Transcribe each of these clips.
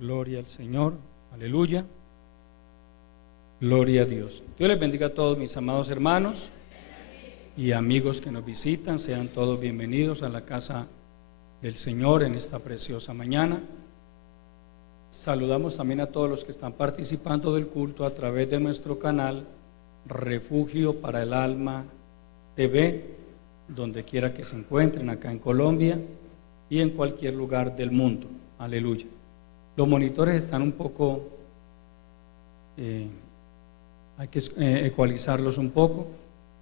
Gloria al Señor, aleluya, gloria a Dios. Dios les bendiga a todos mis amados hermanos y amigos que nos visitan, sean todos bienvenidos a la casa del Señor en esta preciosa mañana. Saludamos también a todos los que están participando del culto a través de nuestro canal Refugio para el Alma TV, donde quiera que se encuentren, acá en Colombia y en cualquier lugar del mundo, aleluya. Los monitores están un poco, hay que ecualizarlos un poco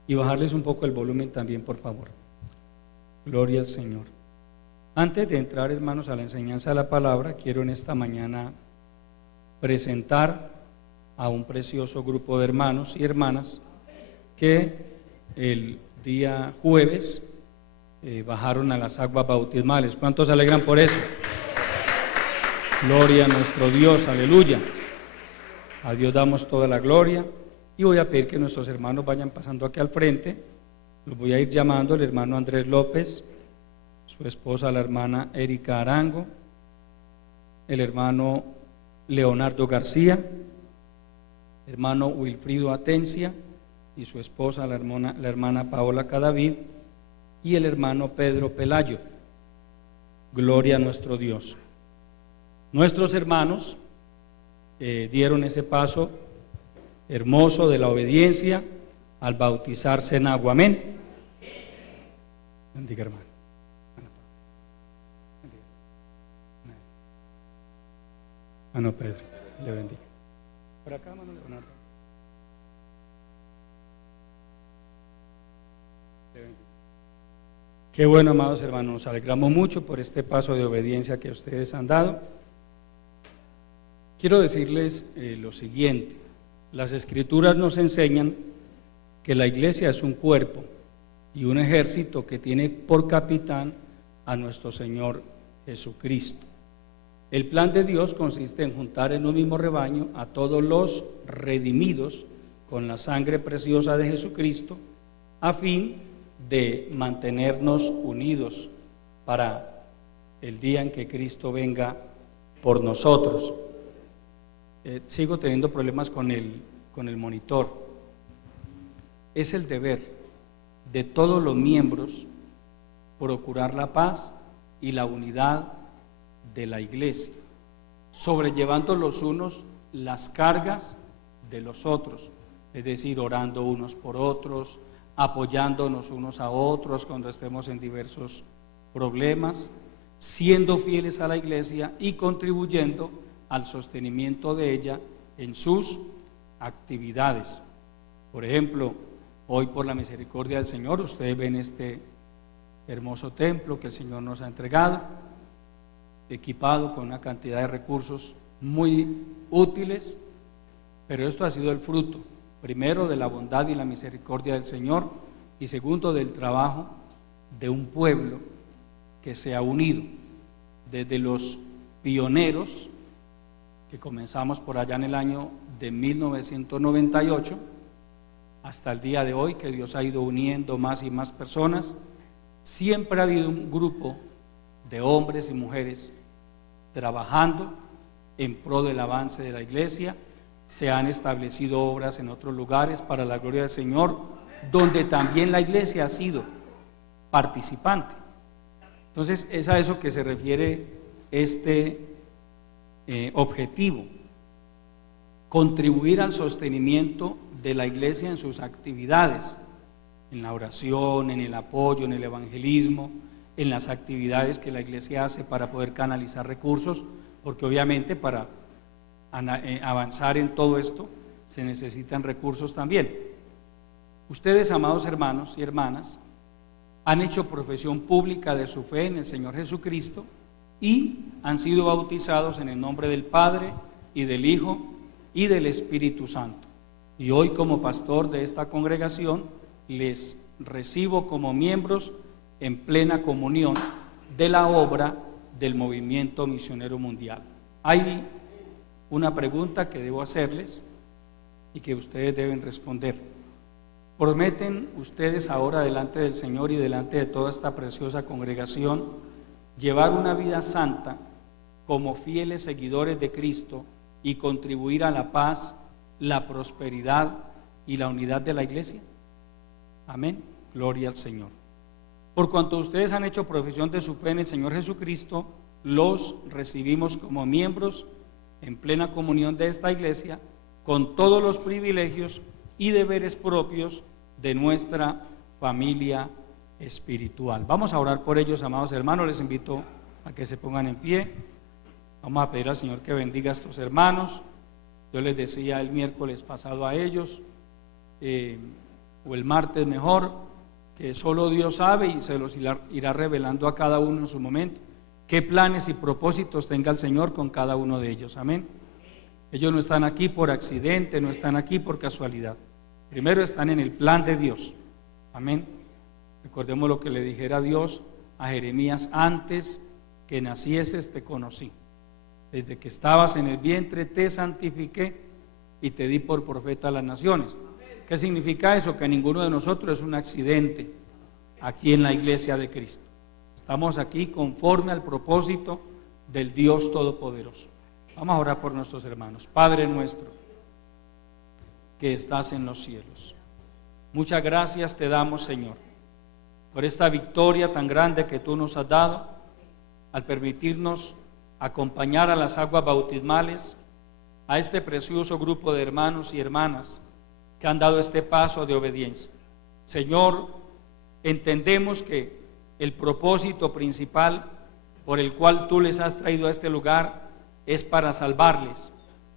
y bajarles un poco el volumen también, por favor. Gloria al Señor. Antes de entrar, hermanos, a la enseñanza de la palabra, quiero en esta mañana presentar a un precioso grupo de hermanos y hermanas que el día jueves bajaron a las aguas bautismales. ¿Cuántos se alegran por eso? Gloria a nuestro Dios, aleluya. A Dios damos toda la gloria. Y voy a pedir que nuestros hermanos vayan pasando aquí al frente. Los voy a ir llamando: el hermano Andrés López, su esposa la hermana Erika Arango, el hermano Leonardo García, el hermano Wilfrido Atencia y su esposa la hermana Paola Cadavid, y el hermano Pedro Pelayo. Gloria a nuestro Dios. Nuestros hermanos dieron ese paso hermoso de la obediencia al bautizarse en agua. Amén. Bendiga, hermano. Hermano Pedro, le bendiga. Por acá, hermano Leonardo. Qué bueno, amados hermanos, nos alegramos mucho por este paso de obediencia que ustedes han dado. Quiero decirles lo siguiente: las Escrituras nos enseñan que la iglesia es un cuerpo y un ejército que tiene por capitán a nuestro Señor Jesucristo. El plan de Dios consiste en juntar en un mismo rebaño a todos los redimidos con la sangre preciosa de Jesucristo, a fin de mantenernos unidos para el día en que Cristo venga por nosotros. Sigo teniendo problemas con el monitor. Es el deber de todos los miembros procurar la paz y la unidad de la iglesia, sobrellevando los unos las cargas de los otros, es decir, orando unos por otros, apoyándonos unos a otros cuando estemos en diversos problemas, siendo fieles a la iglesia y contribuyendo al sostenimiento de ella en sus actividades. Por ejemplo, hoy, por la misericordia del Señor, ustedes ven este hermoso templo que el Señor nos ha entregado, equipado con una cantidad de recursos muy útiles, pero esto ha sido el fruto, primero, de la bondad y la misericordia del Señor, y segundo, del trabajo de un pueblo que se ha unido desde los pioneros que comenzamos por allá en el año de 1998 hasta el día de hoy, que Dios ha ido uniendo más y más personas. Siempre ha habido un grupo de hombres y mujeres trabajando en pro del avance de la iglesia. Se han establecido obras en otros lugares para la gloria del Señor, donde también la iglesia ha sido participante. Entonces, es a eso que se refiere este objetivo: contribuir al sostenimiento de la iglesia en sus actividades, en la oración, en el apoyo, en el evangelismo, en las actividades que la iglesia hace para poder canalizar recursos, porque obviamente para avanzar en todo esto se necesitan recursos también. Ustedes, amados hermanos y hermanas, han hecho profesión pública de su fe en el Señor Jesucristo y han sido bautizados en el nombre del Padre y del Hijo y del Espíritu Santo. Y hoy, como pastor de esta congregación, les recibo como miembros en plena comunión de la obra del movimiento misionero mundial. Hay una pregunta que debo hacerles y que ustedes deben responder. ¿Prometen ustedes ahora delante del Señor y delante de toda esta preciosa congregación llevar una vida santa como fieles seguidores de Cristo y contribuir a la paz, la prosperidad y la unidad de la iglesia? Amén. Gloria al Señor. Por cuanto ustedes han hecho profesión de su fe en el Señor Jesucristo, los recibimos como miembros en plena comunión de esta iglesia, con todos los privilegios y deberes propios de nuestra familia espiritual. Vamos a orar por ellos, amados hermanos. Les invito a que se pongan en pie. Vamos a pedir al Señor que bendiga a estos hermanos. Yo les decía el miércoles pasado a ellos, o el martes mejor, que solo Dios sabe y se los irá revelando a cada uno en su momento, qué planes y propósitos tenga el Señor con cada uno de ellos. Amén. Ellos no están aquí por accidente, no están aquí por casualidad. Primero están en el plan de Dios. Amén. Recordemos lo que le dijera Dios a Jeremías: antes que nacieses te conocí, desde que estabas en el vientre te santifiqué y te di por profeta a las naciones. ¿Qué significa eso? Que ninguno de nosotros es un accidente aquí en la iglesia de Cristo. Estamos aquí conforme al propósito del Dios Todopoderoso. Vamos a orar por nuestros hermanos. Padre nuestro, que estás en los cielos, muchas gracias te damos, Señor, por esta victoria tan grande que tú nos has dado al permitirnos acompañar a las aguas bautismales a este precioso grupo de hermanos y hermanas que han dado este paso de obediencia. Señor, entendemos que el propósito principal por el cual tú les has traído a este lugar es para salvarles,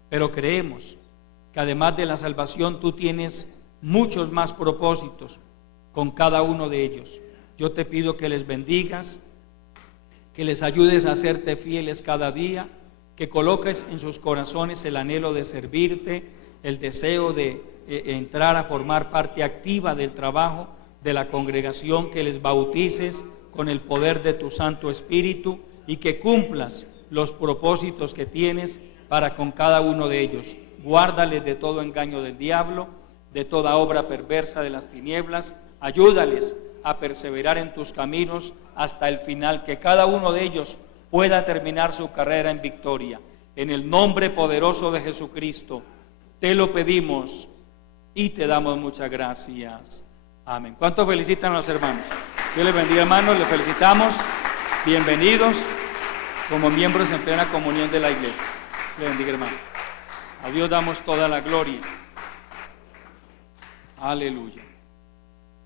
pero creemos que además de la salvación tú tienes muchos más propósitos con cada uno de ellos. Yo te pido que les bendigas, que les ayudes a hacerte fieles cada día, que coloques en sus corazones el anhelo de servirte, el deseo de entrar a formar parte activa del trabajo de la congregación, que les bautices con el poder de tu Santo Espíritu y que cumplas los propósitos que tienes para con cada uno de ellos. Guárdales de todo engaño del diablo, de toda obra perversa de las tinieblas. Ayúdales a perseverar en tus caminos hasta el final, que cada uno de ellos pueda terminar su carrera en victoria. En el nombre poderoso de Jesucristo te lo pedimos y te damos muchas gracias. Amén. ¿Cuántos felicitan a los hermanos? Dios les bendiga, hermanos, les felicitamos. Bienvenidos como miembros en plena comunión de la iglesia. Les bendiga, hermano. A Dios damos toda la gloria. Aleluya.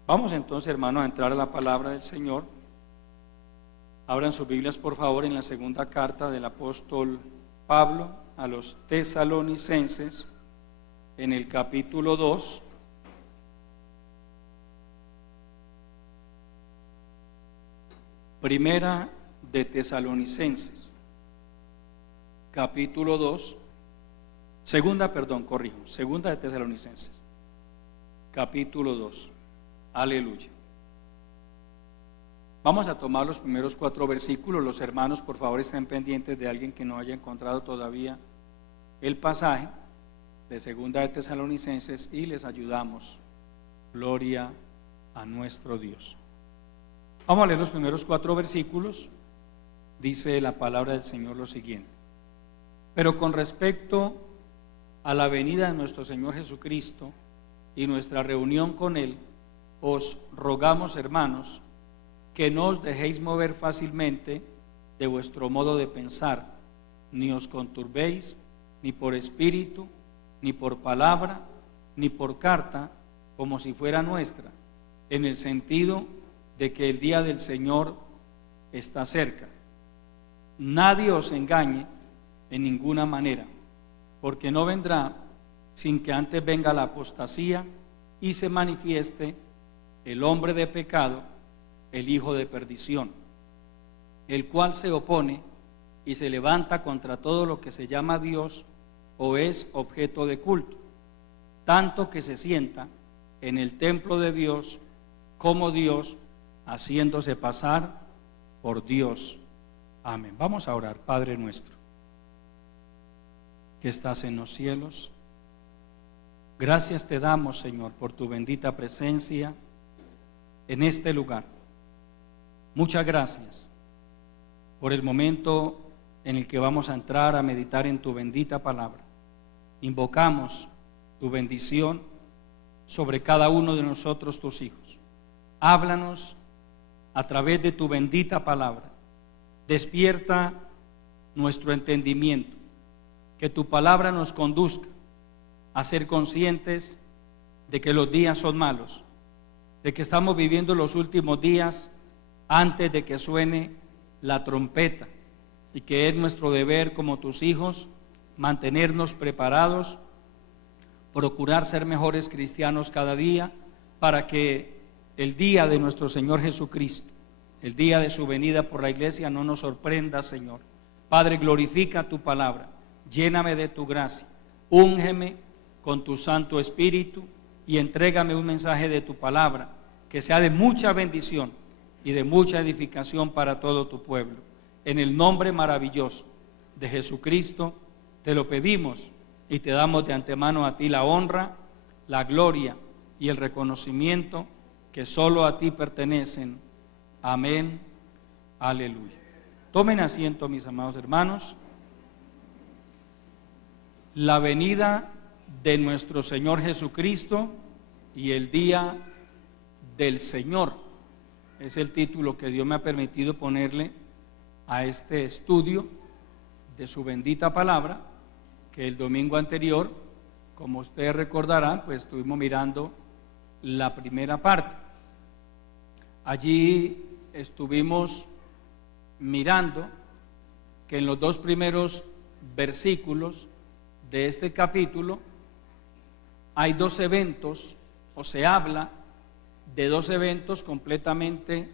Vamos entonces, hermanos, a entrar a la palabra del Señor. Abran sus Biblias, por favor, en la segunda carta del apóstol Pablo a los tesalonicenses, en el capítulo 2. Primera de Tesalonicenses, capítulo 2. Segunda de Tesalonicenses, capítulo 2. Aleluya. Vamos a tomar los primeros 4 versículos. Los hermanos, por favor, estén pendientes de alguien que no haya encontrado todavía el pasaje de Segunda de Tesalonicenses y les ayudamos. Gloria a nuestro Dios. Vamos a leer los primeros 4 versículos. Dice la palabra del Señor lo siguiente: pero con respecto a la venida de nuestro Señor Jesucristo y nuestra reunión con Él, os rogamos, hermanos, que no os dejéis mover fácilmente de vuestro modo de pensar, ni os conturbéis, ni por espíritu, ni por palabra, ni por carta, como si fuera nuestra, en el sentido de que el día del Señor está cerca. Nadie os engañe en ninguna manera, porque no vendrá sin que antes venga la apostasía y se manifieste el hombre de pecado, el hijo de perdición, el cual se opone y se levanta contra todo lo que se llama Dios o es objeto de culto, tanto que se sienta en el templo de Dios como Dios, haciéndose pasar por Dios. Amén. Vamos a orar. Padre nuestro, que estás en los cielos, gracias te damos, Señor, por tu bendita presencia en este lugar. Muchas gracias por el momento en el que vamos a entrar a meditar en tu bendita palabra. Invocamos tu bendición sobre cada uno de nosotros, tus hijos. Háblanos a través de tu bendita palabra. Despierta nuestro entendimiento, que tu palabra nos conduzca a ser conscientes de que los días son malos, de que estamos viviendo los últimos días antes de que suene la trompeta, y que es nuestro deber como tus hijos mantenernos preparados, procurar ser mejores cristianos cada día, para que el día de nuestro Señor Jesucristo, el día de su venida por la iglesia, no nos sorprenda, Señor. Padre, glorifica tu palabra, lléname de tu gracia, úngeme con tu Santo Espíritu y entrégame un mensaje de tu palabra que sea de mucha bendición y de mucha edificación para todo tu pueblo. En el nombre maravilloso de Jesucristo te lo pedimos y te damos de antemano a ti la honra, la gloria y el reconocimiento que solo a ti pertenecen. Amén. Aleluya. Tomen asiento, mis amados hermanos. La venida de nuestro Señor Jesucristo y el día del Señor es el título que Dios me ha permitido ponerle a este estudio de su bendita palabra, que el domingo anterior, como ustedes recordarán, pues estuvimos mirando la primera parte. Allí estuvimos mirando que en los dos primeros versículos de este capítulo hay dos eventos, o se habla de dos eventos completamente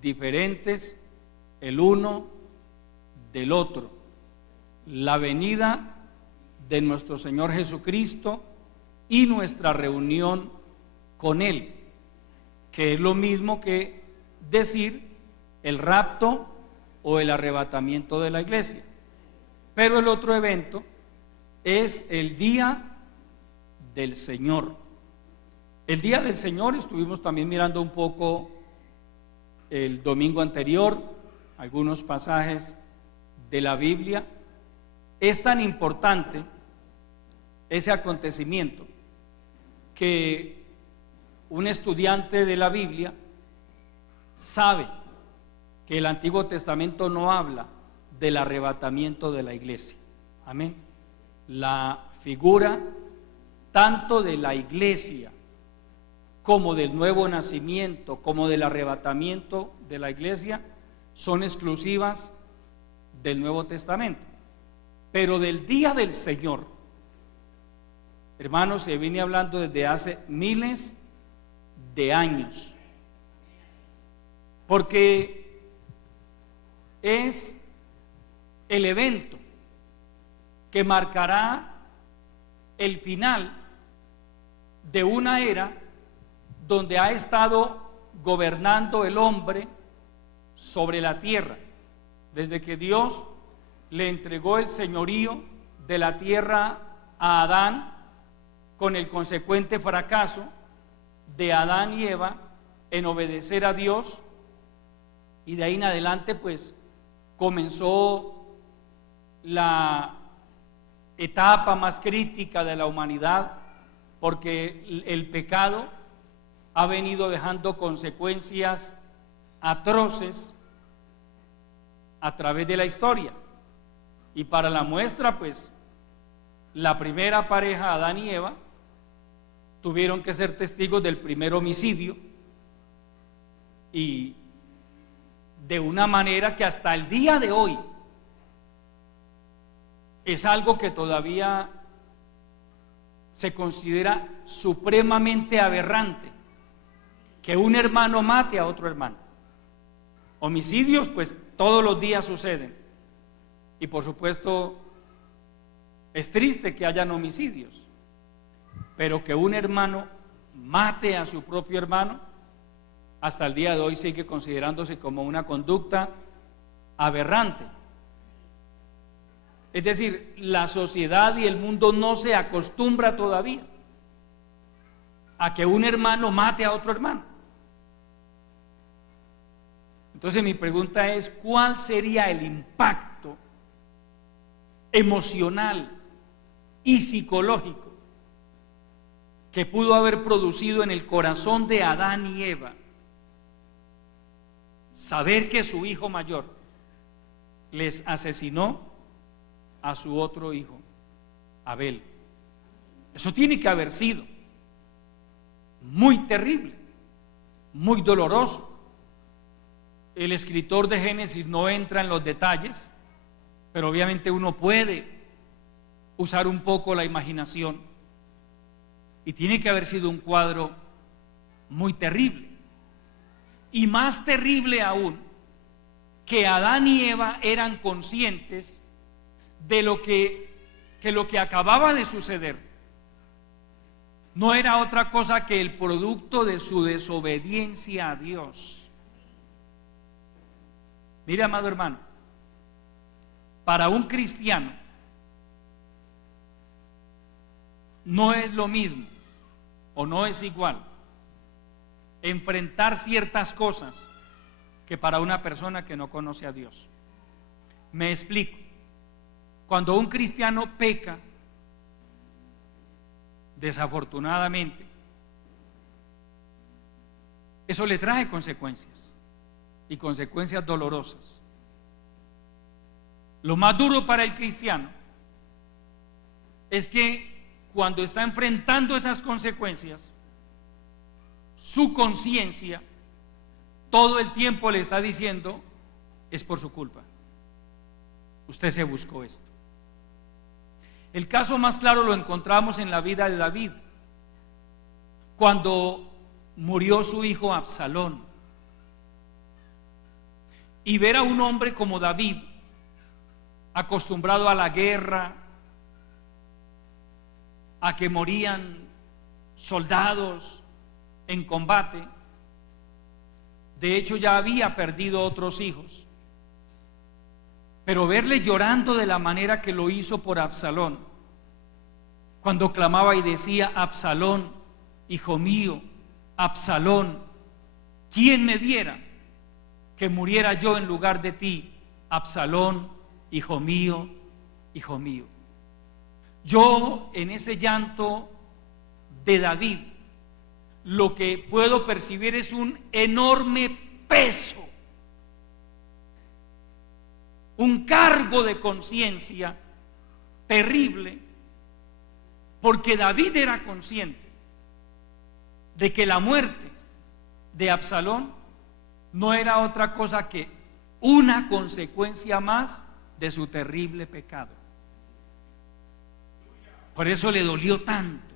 diferentes el uno del otro: la venida de nuestro Señor Jesucristo y nuestra reunión con Él, que es lo mismo que decir el rapto o el arrebatamiento de la iglesia. Pero el otro evento es el día del Señor. El día del Señor estuvimos también mirando un poco el domingo anterior, algunos pasajes de la Biblia. Es tan importante ese acontecimiento que un estudiante de la Biblia sabe que el Antiguo Testamento no habla del arrebatamiento de la iglesia. Amén. La figura tanto de la iglesia como del nuevo nacimiento, como del arrebatamiento de la iglesia, son exclusivas del Nuevo Testamento. Pero del día del Señor, hermanos, se viene hablando desde hace miles de años, porque es el evento que marcará el final de una era donde ha estado gobernando el hombre sobre la tierra, desde que Dios le entregó el señorío de la tierra a Adán, con el consecuente fracaso de Adán y Eva en obedecer a Dios, y de ahí en adelante pues comenzó la etapa más crítica de la humanidad, porque el pecado ha venido dejando consecuencias atroces a través de la historia. Y para la muestra, pues, la primera pareja, Adán y Eva, tuvieron que ser testigos del primer homicidio, y de una manera que hasta el día de hoy es algo que todavía se considera supremamente aberrante, que un hermano mate a otro hermano. Homicidios, pues todos los días suceden, y por supuesto es triste que hayan homicidios, pero que un hermano mate a su propio hermano, hasta el día de hoy sigue considerándose como una conducta aberrante. Es decir, la sociedad y el mundo no se acostumbra todavía a que un hermano mate a otro hermano. Entonces mi pregunta es, ¿cuál sería el impacto emocional y psicológico que pudo haber producido en el corazón de Adán y Eva saber que su hijo mayor les asesinó a su otro hijo, Abel. Eso tiene que haber sido muy terrible, muy doloroso. El escritor de Génesis no entra en los detalles, pero obviamente uno puede usar un poco la imaginación, y tiene que haber sido un cuadro muy terrible. Y más terrible aún, que Adán y Eva eran conscientes de lo que acababa de suceder no era otra cosa que el producto de su desobediencia a Dios. Mire, amado hermano, para un cristiano no es lo mismo o no es igual enfrentar ciertas cosas que para una persona que no conoce a Dios. Me explico. Cuando un cristiano peca, desafortunadamente, eso le trae consecuencias, y consecuencias dolorosas. Lo más duro para el cristiano es que cuando está enfrentando esas consecuencias, su conciencia todo el tiempo le está diciendo: es por su culpa, usted se buscó esto. El caso más claro lo encontramos en la vida de David, cuando murió su hijo Absalón. Y ver a un hombre como David, acostumbrado a la guerra, a que morían soldados en combate, de hecho ya había perdido otros hijos, pero verle llorando de la manera que lo hizo por Absalón, cuando clamaba y decía: Absalón, hijo mío, Absalón, ¿quién me diera que muriera yo en lugar de ti? Absalón, hijo mío, hijo mío. Yo en ese llanto de David lo que puedo percibir es un enorme peso, un cargo de conciencia terrible, porque David era consciente de que la muerte de Absalón no era otra cosa que una consecuencia más de su terrible pecado. Por eso le dolió tanto,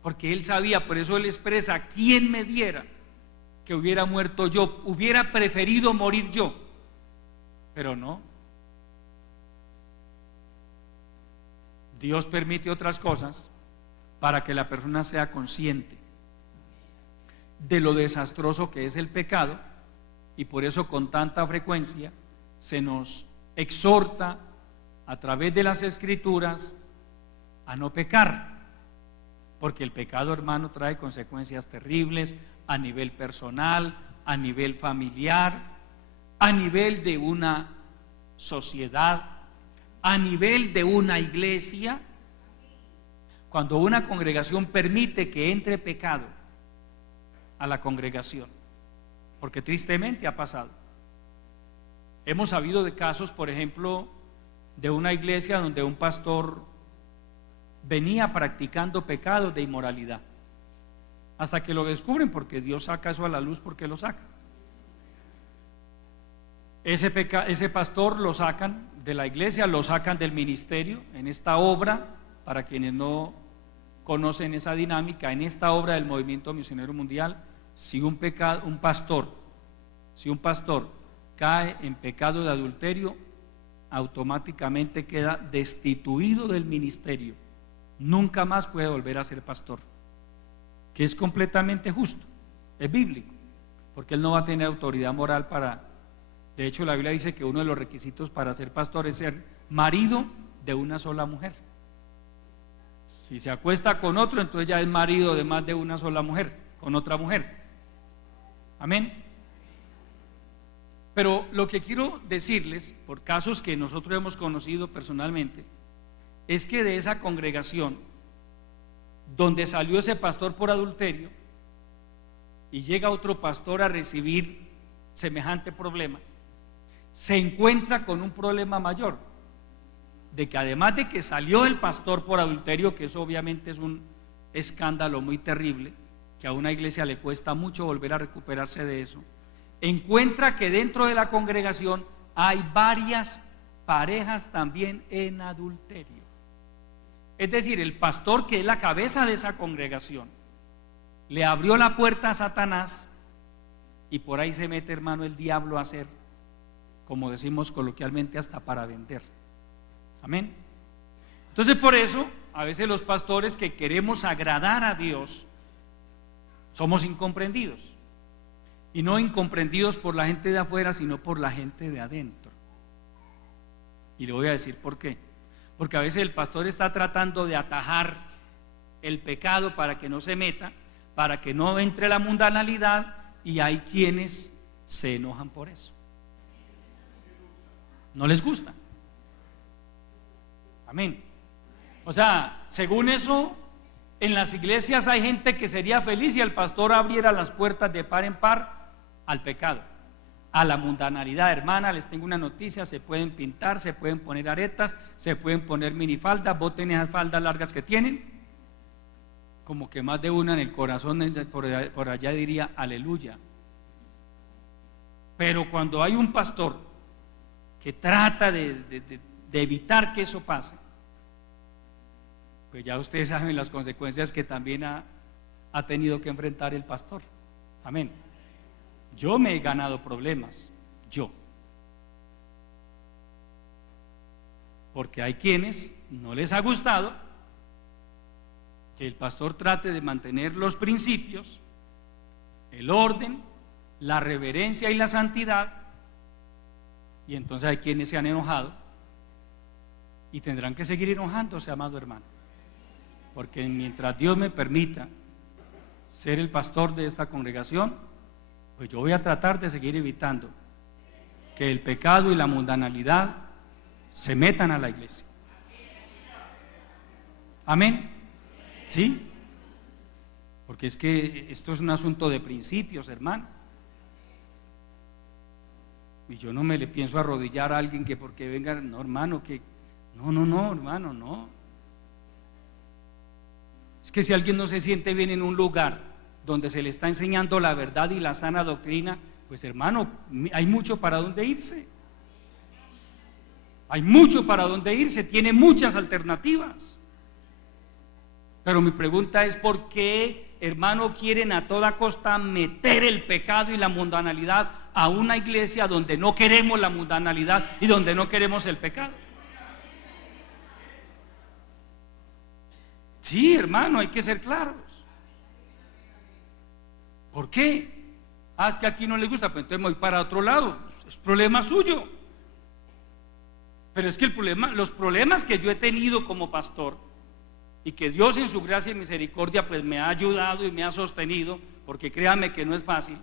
porque él sabía, por eso él expresa: ¿quién me diera que hubiera muerto yo? Hubiera preferido morir yo, pero no. Dios permite otras cosas para que la persona sea consciente de lo desastroso que es el pecado, y por eso con tanta frecuencia se nos exhorta a través de las Escrituras a no pecar, porque el pecado, hermano, trae consecuencias terribles a nivel personal, a nivel familiar, a nivel de una sociedad, a nivel de una iglesia. Cuando una congregación permite que entre pecado a la congregación, porque tristemente ha pasado. Hemos sabido de casos, por ejemplo, de una iglesia donde un pastor venía practicando pecados de inmoralidad, hasta que lo descubren, porque Dios saca eso a la luz. ¿Por qué lo saca? Ese pastor lo sacan de la iglesia, lo sacan del ministerio. En esta obra, para quienes no conocen esa dinámica, en esta obra del Movimiento Misionero Mundial, si un pastor cae en pecado de adulterio, automáticamente queda destituido del ministerio, nunca más puede volver a ser pastor, que es completamente justo, es bíblico, porque él no va a tener autoridad moral para. De hecho, la Biblia dice que uno de los requisitos para ser pastor es ser marido de una sola mujer. Si se acuesta con otro, entonces ya es marido de más de una sola mujer, con otra mujer. Amén. Pero lo que quiero decirles, por casos que nosotros hemos conocido personalmente, es que de esa congregación donde salió ese pastor por adulterio y llega otro pastor a recibir semejante problema, se encuentra con un problema mayor, de que además de que salió el pastor por adulterio, que eso obviamente es un escándalo muy terrible, que a una iglesia le cuesta mucho volver a recuperarse de eso, encuentra que dentro de la congregación hay varias parejas también en adulterio. Es decir, el pastor, que es la cabeza de esa congregación, le abrió la puerta a Satanás, y por ahí se mete, hermano, el diablo a hacer, como decimos coloquialmente, hasta para vender. Amén. Entonces, por eso a veces los pastores que queremos agradar a Dios somos incomprendidos, y no incomprendidos por la gente de afuera, sino por la gente de adentro. Y le voy a decir por qué. Porque a veces el pastor está tratando de atajar el pecado para que no se meta, para que no entre la mundanalidad, y hay quienes se enojan por eso. No les gusta. Amén. O sea, según eso, en las iglesias hay gente que sería feliz si el pastor abriera las puertas de par en par al pecado, a la mundanalidad. Hermana, les tengo una noticia: se pueden pintar, se pueden poner aretas, se pueden poner minifaldas, boten esas faldas largas que tienen. Como que más de una en el corazón por allá diría aleluya. Pero cuando hay un pastor que trata de evitar que eso pase, pues ya ustedes saben las consecuencias que también ha tenido que enfrentar el pastor. Amén. Yo me he ganado problemas, porque hay quienes no les ha gustado que el pastor trate de mantener los principios, el orden, la reverencia y la santidad, y entonces hay quienes se han enojado y tendrán que seguir enojándose, amado hermano, porque mientras Dios me permita ser el pastor de esta congregación, pues yo voy a tratar de seguir evitando que el pecado y la mundanalidad se metan a la iglesia. Amén. ¿Sí? Porque es que esto es un asunto de principios, hermano. Y yo no me le pienso arrodillar a alguien que porque venga, no, hermano, que no, hermano, no. Es que si alguien no se siente bien en un lugar donde se le está enseñando la verdad y la sana doctrina, pues hermano, hay mucho para dónde irse. Hay mucho para dónde irse, tiene muchas alternativas. Pero mi pregunta es: ¿por qué, hermano, quieren a toda costa meter el pecado y la mundanalidad a una iglesia donde no queremos la mundanalidad y donde no queremos el pecado? Sí, hermano, hay que ser claros. ¿Por qué? Es que aquí no le gusta, pues entonces me voy para otro lado. Es problema suyo. Pero es que los problemas que yo he tenido como pastor, y que Dios en su gracia y misericordia pues me ha ayudado y me ha sostenido, porque créame que no es fácil,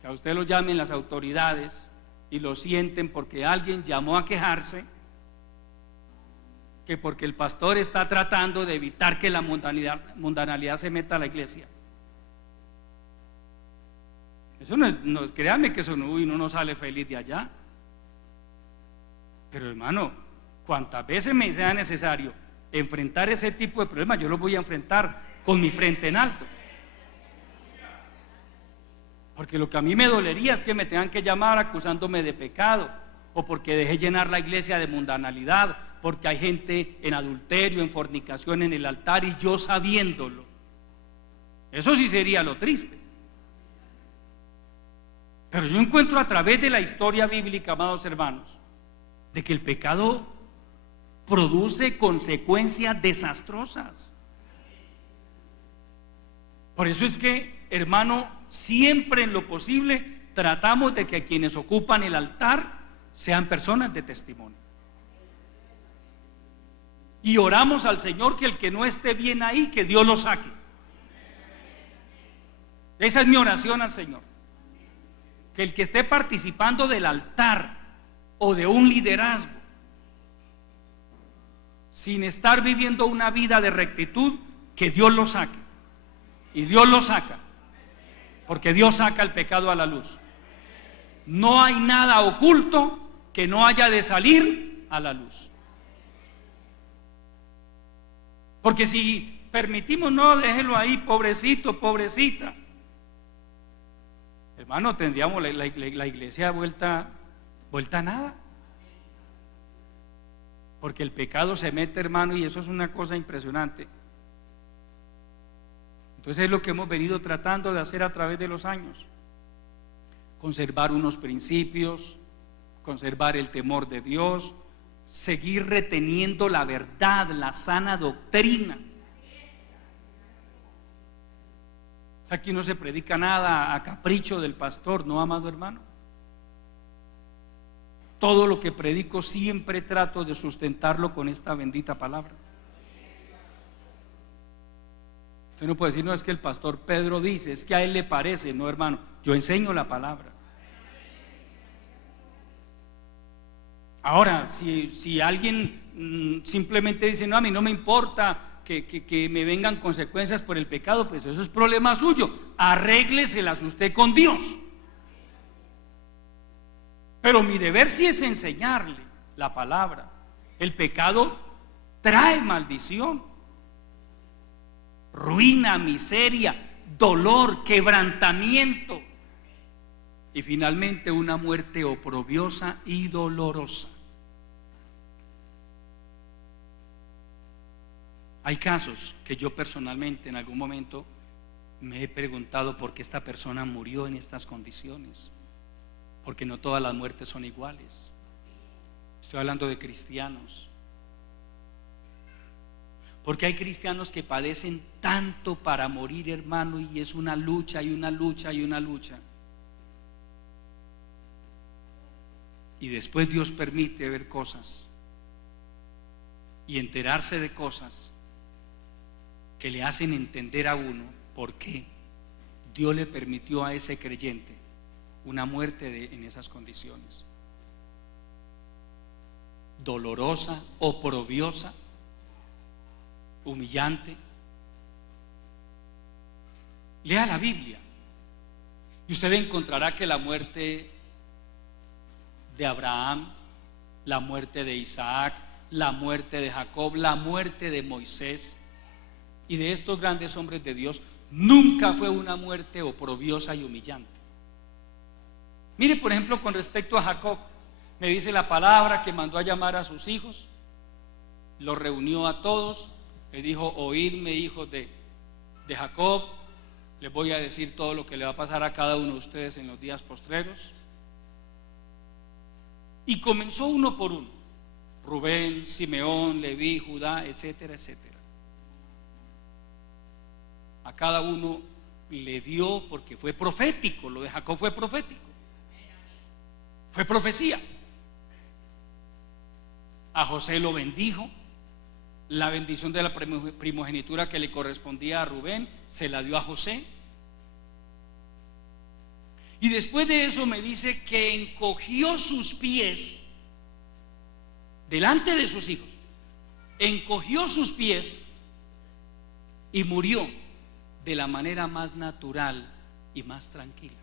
que a usted lo llamen las autoridades y lo sienten porque alguien llamó a quejarse, que porque el pastor está tratando de evitar que la mundanalidad se meta a la iglesia. Eso no, créame que eso uno no sale feliz de allá. Pero hermano, cuantas veces me sea necesario enfrentar ese tipo de problemas, yo los voy a enfrentar con mi frente en alto. Porque lo que a mí me dolería es que me tengan que llamar acusándome de pecado, o porque dejé llenar la iglesia de mundanalidad, porque hay gente en adulterio, en fornicación en el altar, y yo sabiéndolo. Eso sí sería lo triste. Pero yo encuentro a través de la historia bíblica, amados hermanos, de que el pecado produce consecuencias desastrosas. Por eso es que, hermano, siempre en lo posible tratamos de que quienes ocupan el altar sean personas de testimonio. Y oramos al Señor que el que no esté bien ahí, que Dios lo saque. Esa es mi oración al Señor. que el que esté participando del altar o de un liderazgo sin estar viviendo una vida de rectitud, que Dios lo saque. Y Dios lo saca, porque Dios saca el pecado a la luz. No hay nada oculto que no haya de salir a la luz. Porque si permitimos, no, déjelo ahí, pobrecito, pobrecita, hermano, tendríamos la iglesia vuelta a nada. Porque el pecado se mete, hermano, y eso es una cosa impresionante. Entonces es lo que hemos venido tratando de hacer a través de los años: conservar unos principios, conservar el temor de Dios, seguir reteniendo la verdad, la sana doctrina. Aquí no se predica nada a capricho del pastor, no, amado hermano. Todo lo que predico siempre trato de sustentarlo con esta bendita palabra. Usted no puede decir, no, es que el pastor Pedro dice, es que a él le parece. No, hermano, yo enseño la palabra. Ahora, si alguien simplemente dice, no, a mí no me importa que me vengan consecuencias por el pecado, pues eso es problema suyo, arrégleselas usted con Dios. Pero mi deber sí es enseñarle la palabra. El pecado trae maldición, ruina, miseria, dolor, quebrantamiento y finalmente una muerte oprobiosa y dolorosa. Hay casos que yo personalmente en algún momento me he preguntado por qué esta persona murió en estas condiciones. Porque no todas las muertes son iguales. Estoy hablando de cristianos. Porque hay cristianos que padecen tanto para morir, hermano, y es una lucha y una lucha y una lucha. Y después Dios permite ver cosas y enterarse de cosas que le hacen entender a uno por qué Dios le permitió a ese creyente una muerte en esas condiciones. Dolorosa, oprobiosa, humillante. Lea la Biblia y usted encontrará que la muerte de Abraham, la muerte de Isaac, la muerte de Jacob, la muerte de Moisés y de estos grandes hombres de Dios nunca fue una muerte oprobiosa y humillante. Mire, por ejemplo, con respecto a Jacob, me dice la palabra que mandó a llamar a sus hijos, los reunió a todos, le dijo, oídme, hijos de Jacob, les voy a decir todo lo que le va a pasar a cada uno de ustedes en los días postreros. Y comenzó uno por uno: Rubén, Simeón, Leví, Judá, etcétera, etcétera. A cada uno le dio, porque fue profético, lo de Jacob fue profético, fue profecía. A José lo bendijo, la bendición de la primogenitura que le correspondía a Rubén se la dio a José. Y después de eso me dice que encogió sus pies delante de sus hijos, encogió sus pies y murió de la manera más natural y más tranquila.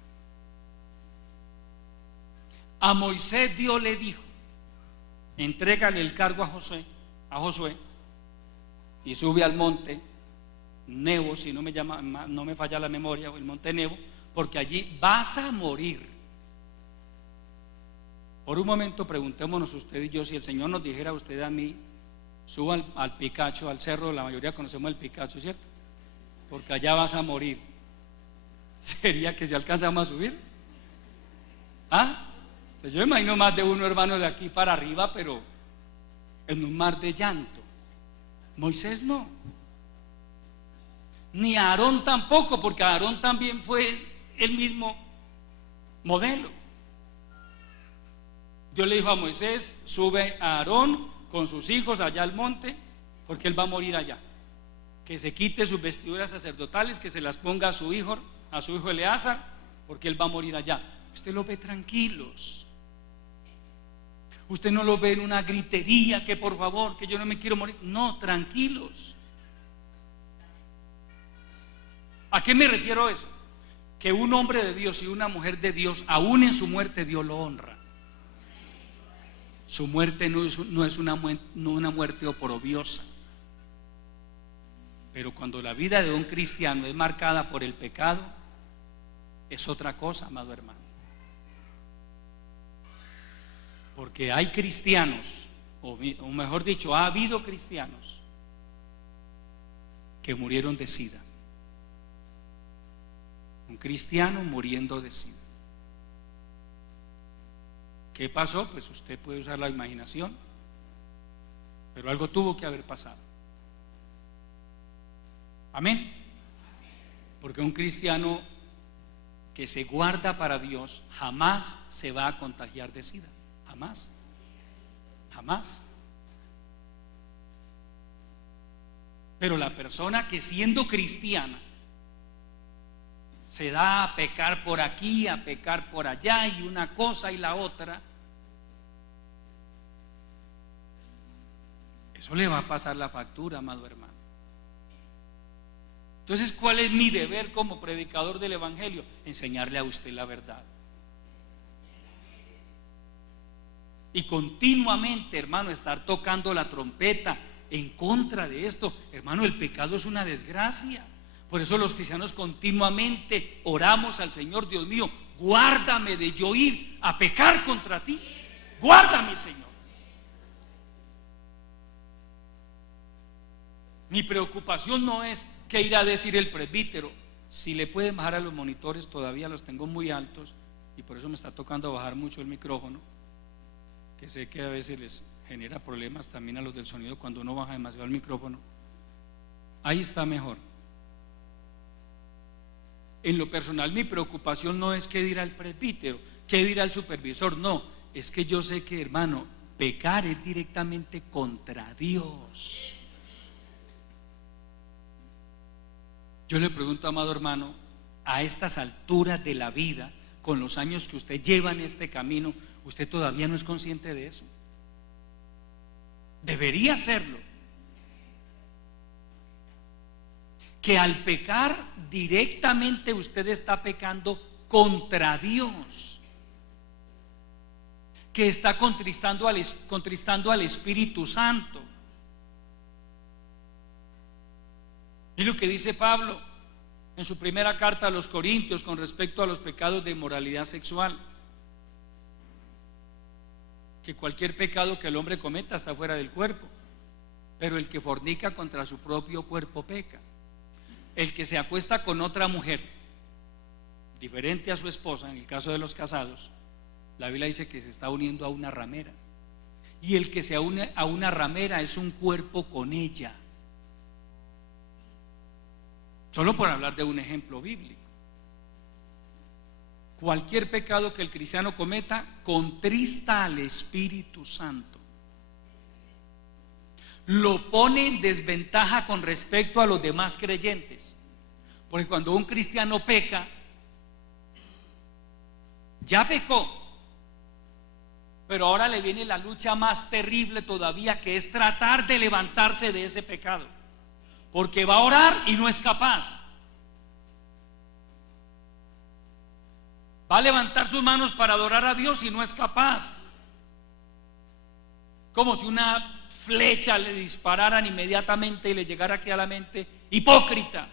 A Moisés Dios le dijo, entrégale el cargo a Josué y sube al monte Nebo, si no me falla la memoria, el monte Nebo, porque allí vas a morir. Por un momento preguntémonos usted y yo, si el Señor nos dijera a usted, a mí, suba al Picacho, al cerro, la mayoría conocemos el Picacho, ¿cierto? Porque allá vas a morir. ¿Sería que si alcanzamos a subir? ¿Ah? Yo imagino más de uno, hermano, de aquí para arriba, pero en un mar de llanto. Moisés no, ni Aarón tampoco, porque Aarón también fue el mismo modelo. Dios le dijo a Moisés, sube a Aarón con sus hijos allá al monte, porque él va a morir allá. Que se quite sus vestiduras sacerdotales, que se las ponga a su hijo Eleazar, porque él va a morir allá. usted los ve tranquilos. Usted no los ve en una gritería que por favor, que yo no me quiero morir. No, tranquilos. ¿A qué me refiero a eso? Que un hombre de Dios y una mujer de Dios, aún en su muerte, Dios lo honra. Su muerte no es una muerte oprobiosa. Pero cuando la vida de un cristiano es marcada por el pecado, es otra cosa, amado hermano. Porque hay cristianos, o mejor dicho, ha habido cristianos que murieron de SIDA. Un cristiano muriendo de SIDA. ¿Qué pasó? Pues usted puede usar la imaginación, pero algo tuvo que haber pasado. Amén. Porque un cristiano que se guarda para Dios jamás se va a contagiar de SIDA. Jamás. Jamás. Pero la persona que siendo cristiana se da a pecar por aquí, a pecar por allá, y una cosa y la otra, eso le va a pasar la factura, amado hermano. Entonces, ¿cuál es mi deber como predicador del Evangelio? Enseñarle a usted la verdad. Y continuamente, hermano, estar tocando la trompeta en contra de esto. Hermano, el pecado es una desgracia. Por eso los cristianos continuamente oramos al Señor: Dios mío, guárdame de yo ir a pecar contra ti. Guárdame, Señor. Mi preocupación no es qué irá a decir el presbítero. Si le pueden bajar a los monitores, todavía los tengo muy altos y por eso me está tocando bajar mucho el micrófono, que sé que a veces les genera problemas también a los del sonido cuando uno baja demasiado el micrófono. Ahí está mejor. En lo personal, mi preocupación no es qué dirá el presbítero, qué dirá el supervisor, no, es que yo sé que, hermano, pecar es directamente contra Dios. Yo le pregunto, amado hermano, a estas alturas de la vida, con los años que usted lleva en este camino, ¿usted todavía no es consciente de eso? Debería serlo. Que al pecar directamente usted está pecando contra Dios, que está contristando al Espíritu Santo. Y lo que dice Pablo en su primera carta a los Corintios con respecto a los pecados de inmoralidad sexual: que cualquier pecado que el hombre cometa está fuera del cuerpo, pero el que fornica contra su propio cuerpo peca. El que se acuesta con otra mujer diferente a su esposa, en el caso de los casados, la Biblia dice que se está uniendo a una ramera, y el que se une a una ramera es un cuerpo con ella. Solo por hablar de un ejemplo bíblico. Cualquier pecado que el cristiano cometa contrista al Espíritu Santo, lo pone en desventaja con respecto a los demás creyentes. Porque cuando un cristiano peca, ya pecó, pero ahora le viene la lucha más terrible todavía, que es tratar de levantarse de ese pecado, porque va a orar y no es capaz. Va a levantar sus manos para adorar a Dios y no es capaz. Como si una flecha le dispararan inmediatamente y le llegara aquí a la mente: hipócrita,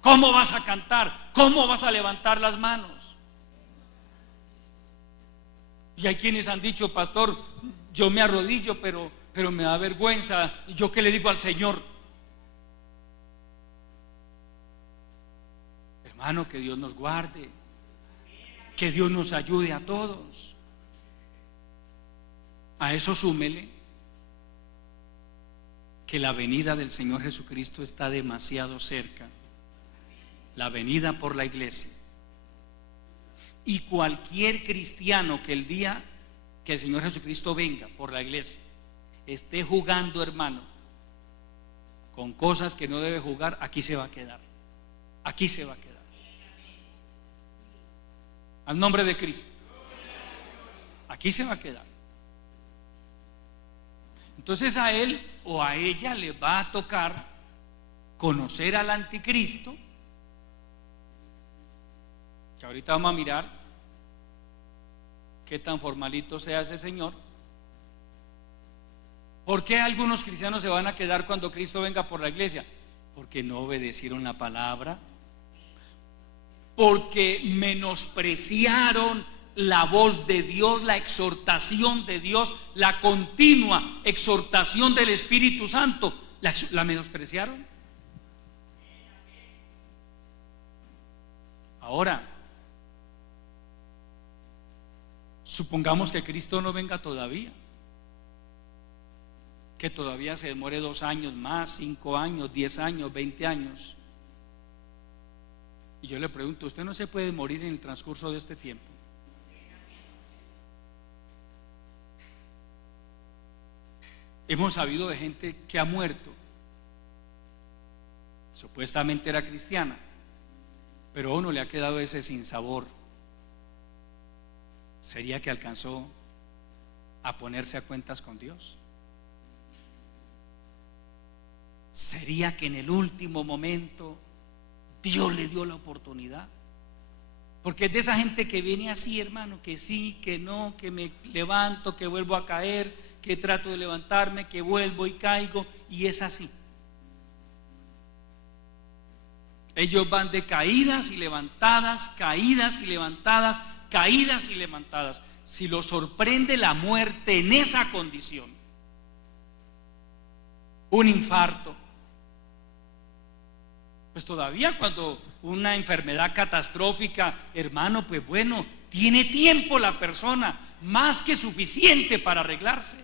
¿cómo vas a cantar? ¿Cómo vas a levantar las manos? Y hay quienes han dicho: pastor, yo me arrodillo, pero me da vergüenza. ¿Y yo qué le digo al Señor? Hermano, que Dios nos guarde, que Dios nos ayude a todos. A eso súmele que la venida del Señor Jesucristo está demasiado cerca, la venida por la iglesia. Y cualquier cristiano que el día que el Señor Jesucristo venga por la iglesia esté jugando, hermano, con cosas que no debe jugar, aquí se va a quedar. Aquí se va a quedar. Al nombre de Cristo. Aquí se va a quedar. Entonces a él o a ella le va a tocar conocer al anticristo, que ahorita vamos a mirar qué tan formalito sea ese señor. ¿Por qué algunos cristianos se van a quedar cuando Cristo venga por la iglesia? Porque no obedecieron la palabra, porque menospreciaron la voz de Dios, la exhortación de Dios, la continua exhortación del Espíritu Santo, la menospreciaron. Ahora, supongamos que Cristo no venga todavía, que todavía se demore 2 años más, 5 años, 10 años, 20 años. Y yo le pregunto, ¿usted no se puede morir en el transcurso de este tiempo? Hemos sabido de gente que ha muerto, supuestamente era cristiana, pero a uno le ha quedado ese sinsabor. ¿Sería que alcanzó a ponerse a cuentas con Dios? ¿Sería que en el último momento Dios le dio la oportunidad? Porque es de esa gente que viene así, hermano, que sí, que no, que me levanto, que vuelvo a caer, que trato de levantarme, que vuelvo y caigo, y es así. Ellos van de caídas y levantadas, caídas y levantadas, caídas y levantadas. Si los sorprende la muerte en esa condición, un infarto, pues todavía cuando una enfermedad catastrófica, hermano, pues bueno, tiene tiempo la persona, más que suficiente para arreglarse.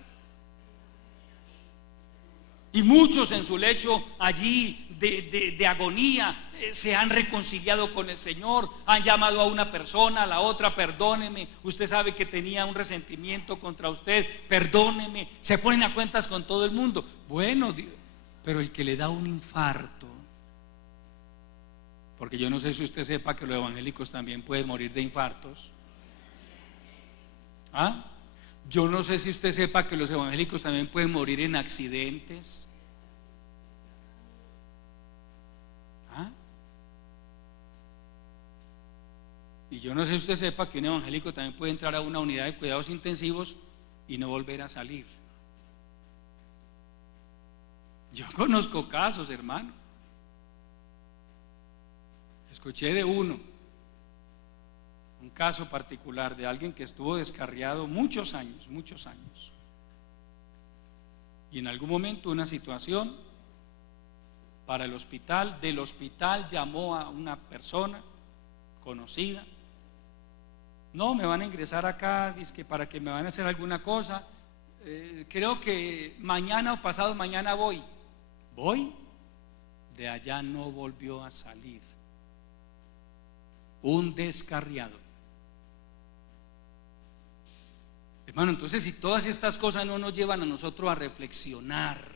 Y muchos en su lecho allí de agonía se han reconciliado con el Señor, han llamado a una persona, a la otra, perdóneme, usted sabe que tenía un resentimiento contra usted, perdóneme, se ponen a cuentas con todo el mundo. Bueno, pero el que le da un infarto, porque yo no sé si usted sepa que los evangélicos también pueden morir de infartos. ¿Ah? Yo no sé si usted sepa que los evangélicos también pueden morir en accidentes. ¿Ah? Y yo no sé si usted sepa que un evangélico también puede entrar a una unidad de cuidados intensivos y no volver a salir. Yo conozco casos, hermano. Escuché de un caso particular de alguien que estuvo descarriado muchos años, y en algún momento una situación para el hospital, del hospital llamó a una persona conocida, no, me van a ingresar acá, dice para que me van a hacer alguna cosa, creo que mañana o pasado mañana voy, de allá no volvió a salir. Un descarriado. Hermano, entonces si todas estas cosas no nos llevan a nosotros a reflexionar,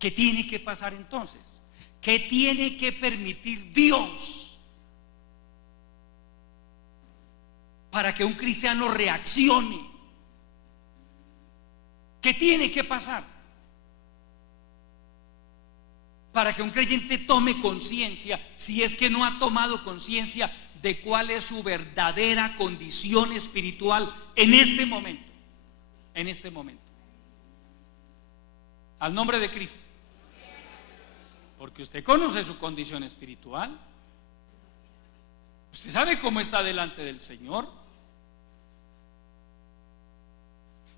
¿qué tiene que pasar entonces? ¿Qué tiene que permitir Dios para que un cristiano reaccione? ¿Qué tiene que pasar para que un creyente tome conciencia, si es que no ha tomado conciencia de cuál es su verdadera condición espiritual en este momento? En este momento. Al nombre de Cristo. Porque usted conoce su condición espiritual. Usted sabe cómo está delante del Señor.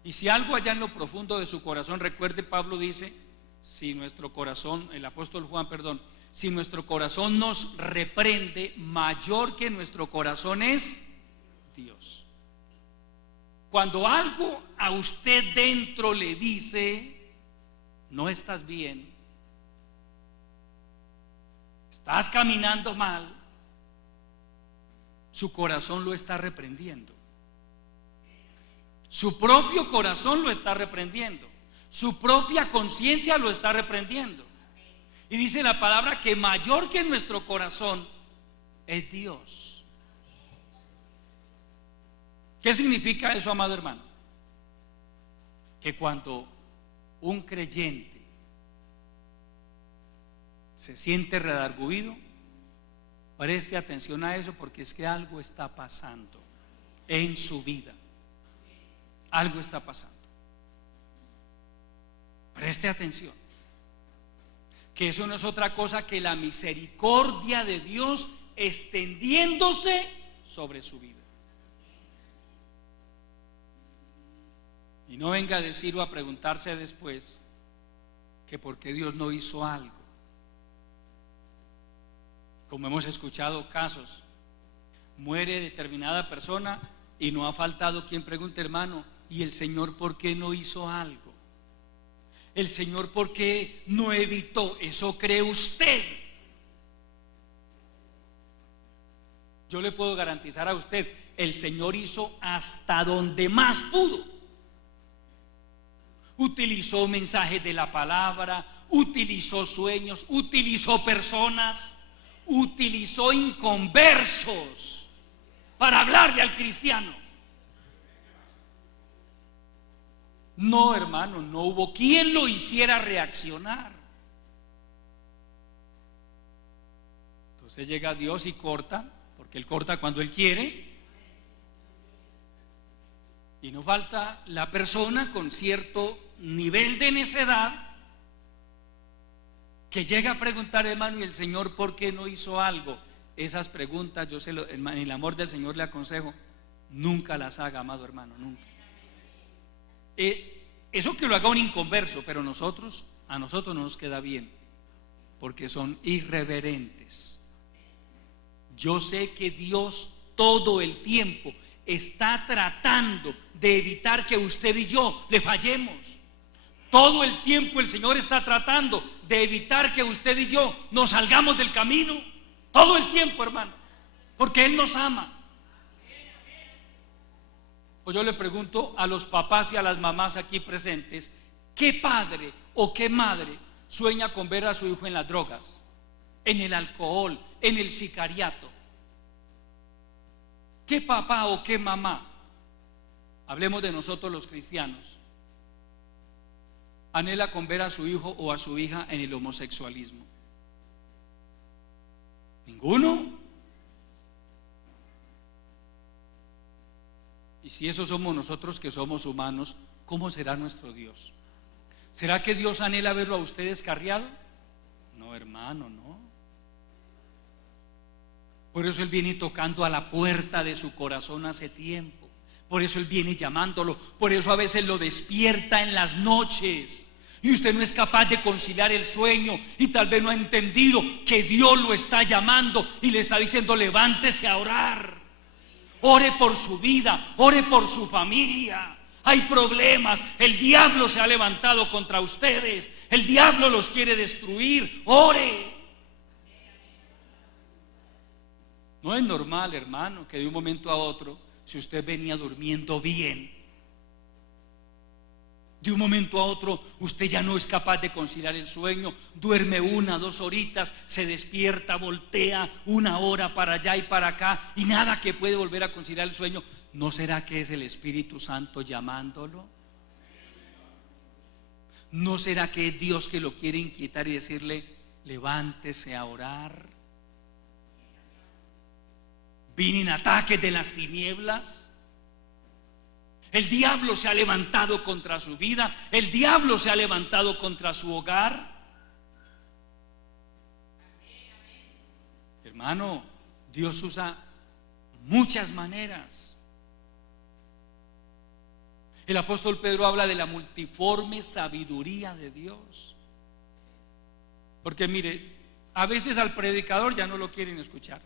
Y si algo allá en lo profundo de su corazón, recuerde, Pablo dice, si nuestro corazón, el apóstol Juan, perdón, si nuestro corazón nos reprende, mayor que nuestro corazón es Dios. Cuando algo a usted dentro le dice, no estás bien, estás caminando mal, su corazón lo está reprendiendo. Su propio corazón lo está reprendiendo. Su propia conciencia lo está reprendiendo. Y dice la palabra que mayor que nuestro corazón es Dios. ¿Qué significa eso, amado hermano? Que cuando un creyente se siente redarguido, preste atención a eso, porque es que algo está pasando en su vida. Algo está pasando. Preste atención, que eso no es otra cosa que la misericordia de Dios extendiéndose sobre su vida. Y no venga a decir o a preguntarse después que por qué Dios no hizo algo. Como hemos escuchado casos, muere determinada persona y no ha faltado quien pregunte, hermano, ¿y el Señor por qué no hizo algo? ¿El Señor por qué no evitó? ¿Eso cree usted? Yo le puedo garantizar a usted, el Señor hizo hasta donde más pudo. Utilizó mensajes de la palabra, utilizó sueños, utilizó personas, utilizó inconversos para hablarle al cristiano. No, hermano, no hubo quien lo hiciera reaccionar. Entonces llega Dios y corta, porque Él corta cuando Él quiere. Y no falta la persona con cierto nivel de necedad que llega a preguntar, hermano, ¿y el Señor por qué no hizo algo? Esas preguntas, en el amor del Señor le aconsejo, nunca las haga, amado hermano, nunca. Eso que lo haga un inconverso, pero a nosotros no nos queda bien, porque son irreverentes. Yo sé que Dios todo el tiempo está tratando de evitar que usted y yo le fallemos. Todo el tiempo el Señor está tratando de evitar que usted y yo nos salgamos del camino. Todo el tiempo, hermano, porque Él nos ama. Pues yo le pregunto a los papás y a las mamás aquí presentes, ¿qué padre o qué madre sueña con ver a su hijo en las drogas, en el alcohol, en el sicariato? ¿Qué papá o qué mamá, hablemos de nosotros los cristianos, anhela con ver a su hijo o a su hija en el homosexualismo? ¿Ninguno? Y si eso somos nosotros que somos humanos, ¿cómo será nuestro Dios? ¿Será que Dios anhela verlo a usted descarriado? No, hermano, no. Por eso Él viene tocando a la puerta de su corazón hace tiempo. Por eso Él viene llamándolo. Por eso a veces lo despierta en las noches. Y usted no es capaz de conciliar el sueño y tal vez no ha entendido que Dios lo está llamando y le está diciendo, levántese a orar. Ore por su vida, ore por su familia. Hay problemas, el diablo se ha levantado contra ustedes, el diablo los quiere destruir. Ore. No es normal, hermano, que de un momento a otro, si usted venía durmiendo bien, de un momento a otro usted ya no es capaz de conciliar el sueño, duerme 1 o 2 horitas, se despierta, voltea 1 hora para allá y para acá y nada que puede volver a conciliar el sueño. ¿No será que es el Espíritu Santo llamándolo? ¿No será que es Dios que lo quiere inquietar y decirle, levántese a orar? ¿Vienen ataques de las tinieblas? El diablo se ha levantado contra su vida, el diablo se ha levantado contra su hogar. Hermano, Dios usa muchas maneras. El apóstol Pedro habla de la multiforme sabiduría de Dios. Porque mire, a veces al predicador ya no lo quieren escuchar.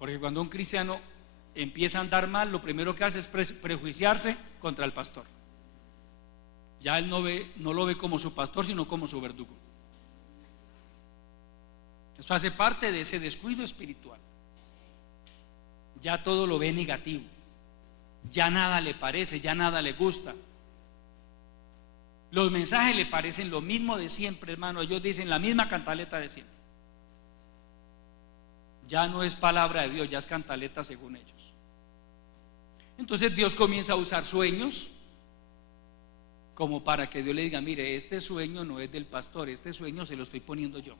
Porque cuando un cristiano empieza a andar mal, lo primero que hace es prejuiciarse contra el pastor. Ya él no lo ve como su pastor, sino como su verdugo. Eso hace parte de ese descuido espiritual. Ya todo lo ve negativo, ya nada le parece, ya nada le gusta. Los mensajes le parecen lo mismo de siempre, hermano. Ellos dicen la misma cantaleta de siempre. Ya no es palabra de Dios, ya es cantaleta según ellos. Entonces Dios comienza a usar sueños como para que Dios le diga: mire, este sueño no es del pastor, este sueño se lo estoy poniendo yo.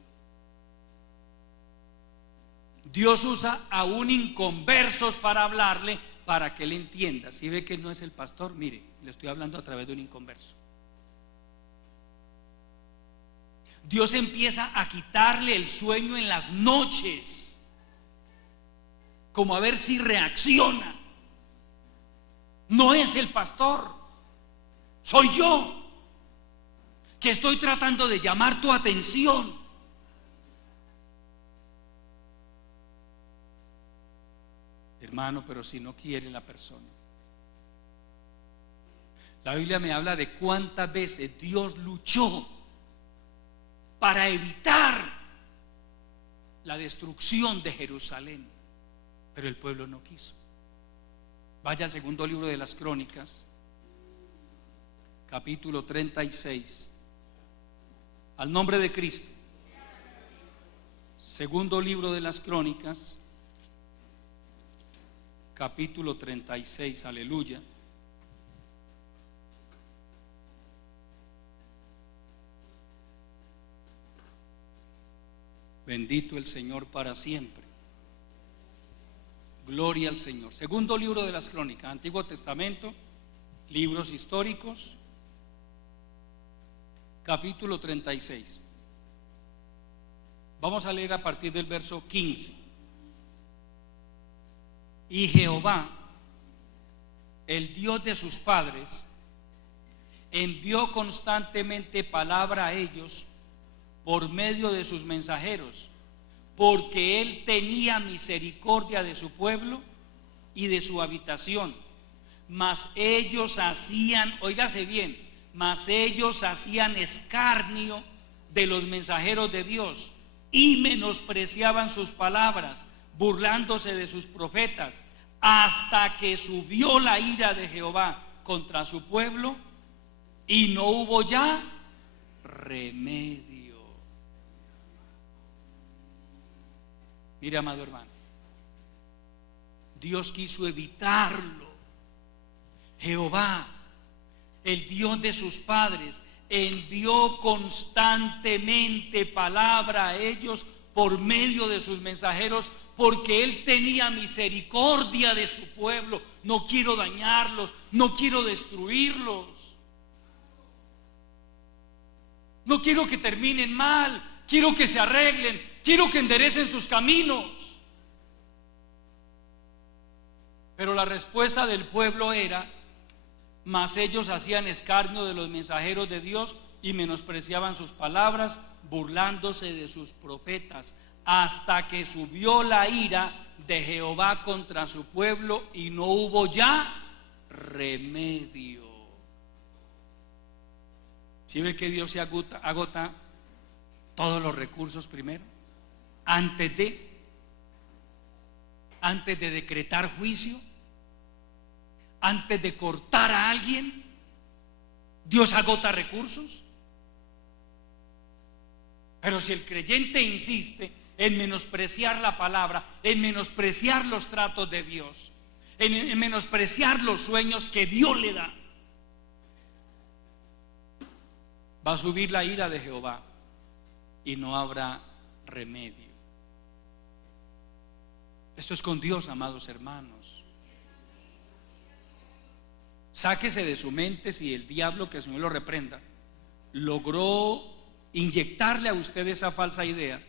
Dios usa aún inconversos para hablarle, para que él entienda. Si ve que no es el pastor, mire, le estoy hablando a través de un inconverso. Dios empieza a quitarle el sueño en las noches, como a ver si reacciona. No es el pastor, soy yo, que estoy tratando de llamar tu atención. Hermano, pero si no quiere la persona. La Biblia me habla de cuántas veces Dios luchó para evitar la destrucción de Jerusalén, pero el pueblo no quiso. Vaya al segundo libro de las Crónicas, capítulo 36, al nombre de Cristo. Segundo libro de las Crónicas, capítulo 36, aleluya. Bendito el Señor para siempre. Gloria al Señor. Segundo libro de las Crónicas, Antiguo Testamento, libros históricos, capítulo 36. Vamos a leer a partir del verso 15. Y Jehová, el Dios de sus padres, envió constantemente palabra a ellos por medio de sus mensajeros, porque él tenía misericordia de su pueblo y de su habitación. Mas ellos hacían, óigase bien, mas ellos hacían escarnio de los mensajeros de Dios y menospreciaban sus palabras, burlándose de sus profetas, hasta que subió la ira de Jehová contra su pueblo y no hubo ya remedio. Mire, amado hermano, Dios quiso evitarlo. Jehová, el Dios de sus padres, envió constantemente palabra a ellos por medio de sus mensajeros, porque él tenía misericordia de su pueblo. No quiero dañarlos, no quiero destruirlos, no quiero que terminen mal, quiero que se arreglen, quiero que enderecen sus caminos. Pero la respuesta del pueblo era: mas ellos hacían escarnio de los mensajeros de Dios y menospreciaban sus palabras, burlándose de sus profetas, hasta que subió la ira de Jehová contra su pueblo y no hubo ya remedio. ¿Sí ve que Dios se agota todos los recursos primero? Antes de decretar juicio, antes de cortar a alguien, Dios agota recursos. Pero si el creyente insiste en menospreciar la palabra, en menospreciar los tratos de Dios, en menospreciar los sueños que Dios le da, va a subir la ira de Jehová y no habrá remedio. Esto es con Dios, amados hermanos. Sáquese de su mente si el diablo, que el Señor lo reprenda, logró inyectarle a usted esa falsa idea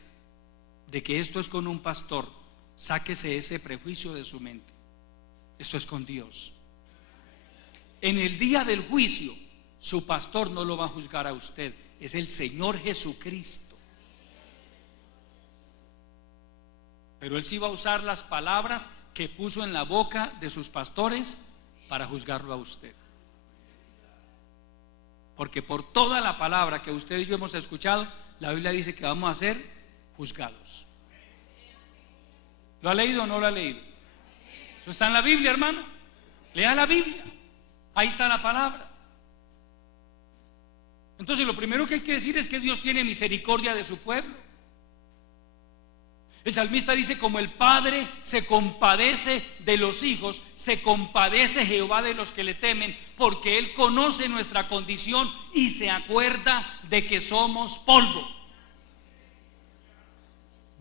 de que esto es con un pastor. Sáquese ese prejuicio de su mente. Esto es con Dios. En el día del juicio, su pastor no lo va a juzgar a usted, es el Señor Jesucristo. Pero Él sí va a usar las palabras que puso en la boca de sus pastores para juzgarlo a usted. Porque por toda la palabra que usted y yo hemos escuchado, la Biblia dice que vamos a ser juzgados. ¿Lo ha leído o no lo ha leído? Eso está en la Biblia, hermano. Lea la Biblia, ahí está la palabra. Entonces lo primero que hay que decir es que Dios tiene misericordia de su pueblo. El salmista dice: como el Padre se compadece de los hijos, se compadece Jehová de los que le temen, porque Él conoce nuestra condición y se acuerda de que somos polvo.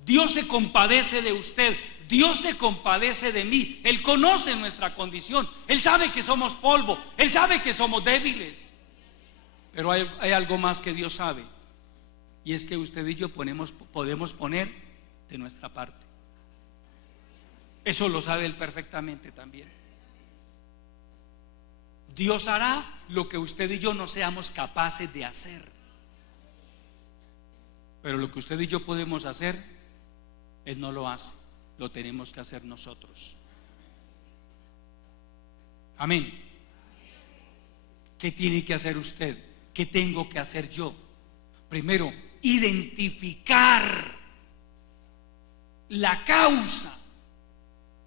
Dios se compadece de usted, Dios se compadece de mí. Él conoce nuestra condición, Él sabe que somos polvo, Él sabe que somos débiles. Pero hay algo más que Dios sabe, y es que usted y yo podemos poner de nuestra parte. Eso lo sabe Él perfectamente también. Dios hará lo que usted y yo no seamos capaces de hacer, pero lo que usted y yo podemos hacer, Él no lo hace, lo tenemos que hacer nosotros. Amén. ¿Qué tiene que hacer usted? ¿Qué tengo que hacer yo? Primero, identificar la causa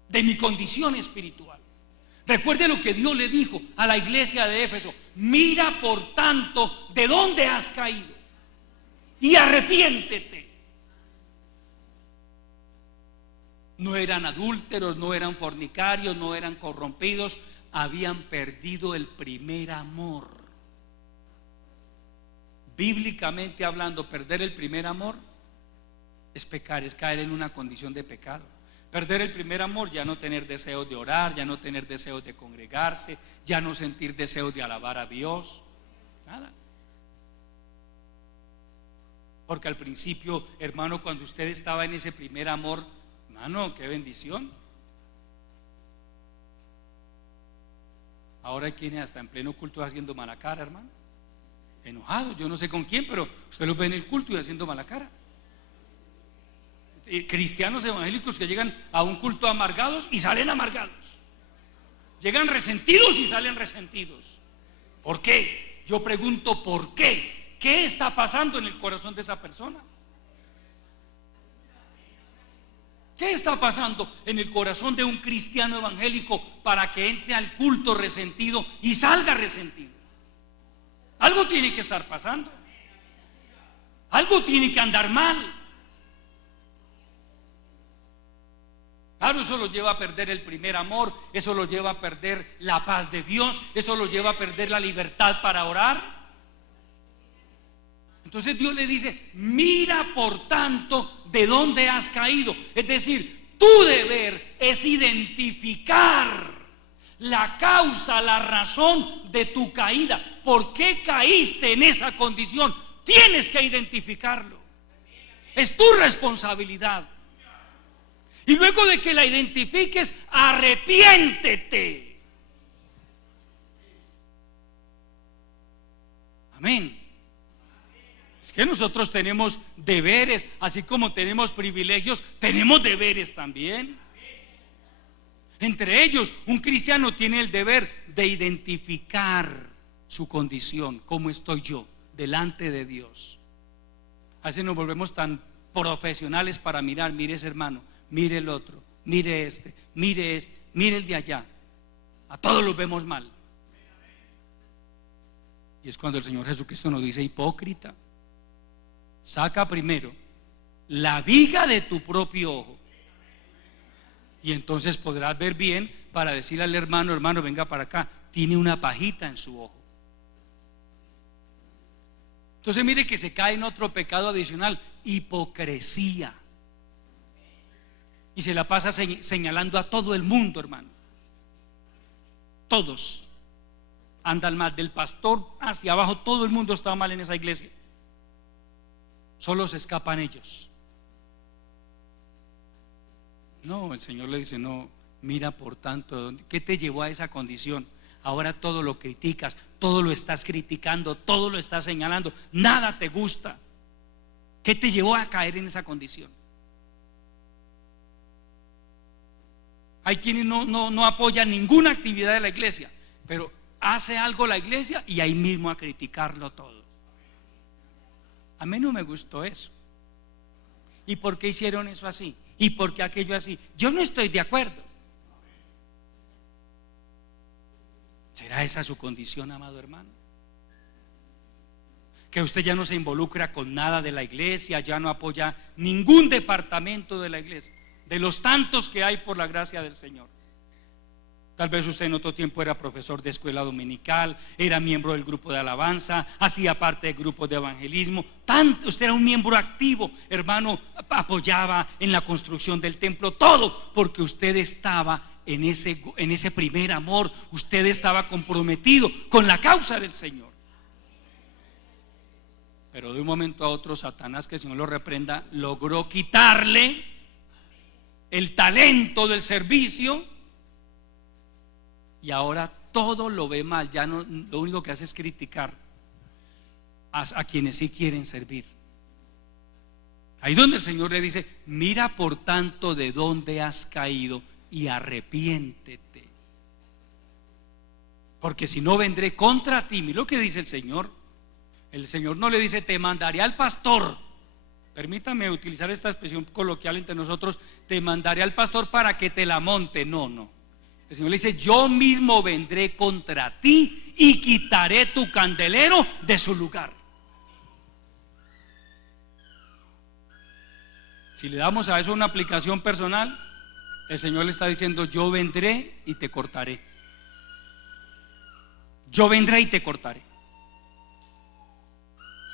de mi condición espiritual. Recuerde lo que Dios le dijo a la iglesia de Éfeso: mira por tanto de dónde has caído y arrepiéntete. No eran adúlteros, no eran fornicarios, no eran corrompidos, habían perdido el primer amor. Bíblicamente hablando, perder el primer amor es pecar, es caer en una condición de pecado. Perder el primer amor, ya no tener deseos de orar, ya no tener deseos de congregarse, ya no sentir deseos de alabar a Dios, nada. Porque al principio, hermano, cuando usted estaba en ese primer amor, hermano, qué bendición. Ahora hay quienes hasta en pleno culto haciendo mala cara, hermano, enojados, yo no sé con quién, pero usted los ve en el culto y haciendo mala cara. Cristianos evangélicos que llegan a un culto amargados y salen amargados, llegan resentidos y salen resentidos. ¿Por qué? Yo pregunto, ¿por qué? ¿Qué está pasando en el corazón de esa persona? ¿Qué está pasando en el corazón de un cristiano evangélico para que entre al culto resentido y salga resentido? Algo tiene que estar pasando, algo tiene que andar mal. Claro, eso lo lleva a perder el primer amor, eso lo lleva a perder la paz de Dios, eso lo lleva a perder la libertad para orar. Entonces Dios le dice: mira por tanto de dónde has caído. Es decir, tu deber es identificar la causa, la razón de tu caída. ¿Por qué caíste en esa condición? Tienes que identificarlo, es tu responsabilidad. Y luego de que la identifiques, arrepiéntete. Amén. Es que nosotros tenemos deberes, así como tenemos privilegios, tenemos deberes también. Entre ellos, un cristiano tiene el deber de identificar su condición, cómo estoy yo delante de Dios. A veces nos volvemos tan profesionales para mirar, mire ese hermano, mire el otro, mire este, mire el de allá. A todos los vemos mal. Y es cuando el Señor Jesucristo nos dice: hipócrita, saca primero la viga de tu propio ojo, y entonces podrás ver bien para decirle al hermano: hermano, venga para acá, tiene una pajita en su ojo. Entonces mire que se cae en otro pecado adicional: hipocresía. Y se la pasa señalando a todo el mundo, hermano. Todos andan mal, del pastor hacia abajo, todo el mundo está mal en esa iglesia. Solo se escapan ellos. No, el Señor le dice: no, mira por tanto, ¿qué te llevó a esa condición? Ahora todo lo criticas, todo lo estás criticando, todo lo estás señalando, nada te gusta. ¿Qué te llevó a caer en esa condición? Hay quienes no apoyan ninguna actividad de la iglesia, pero hace algo la iglesia y ahí mismo a criticarlo todo. A mí no me gustó eso. ¿Y por qué hicieron eso así? ¿Y por qué aquello así? Yo no estoy de acuerdo. ¿Será esa su condición, amado hermano? que usted ya no se involucra con nada de la iglesia, ya no apoya ningún departamento de la iglesia, de los tantos que hay por la gracia del Señor. Tal vez usted en otro tiempo era profesor de escuela dominical, era miembro del grupo de alabanza, hacía parte de grupos de evangelismo. Usted era un miembro activo, hermano, apoyaba en la construcción del templo, todo porque usted estaba en ese primer amor, usted estaba comprometido con la causa del Señor. Pero de un momento a otro Satanás, que el Señor lo reprenda, logró quitarle el talento del servicio. Y ahora todo lo ve mal, ya no, lo único que hace es criticar a quienes sí quieren servir. Ahí donde el Señor le dice: mira por tanto de dónde has caído y arrepiéntete, porque si no vendré contra ti. Mira lo que dice el Señor. El Señor no le dice: te mandaré al pastor. Permítame utilizar esta expresión coloquial entre nosotros: te mandaré al pastor para que te la monte. No. El Señor le dice: yo mismo vendré contra ti y quitaré tu candelero de su lugar. Si le damos a eso una aplicación personal, el Señor le está diciendo: yo vendré y te cortaré. Yo vendré y te cortaré.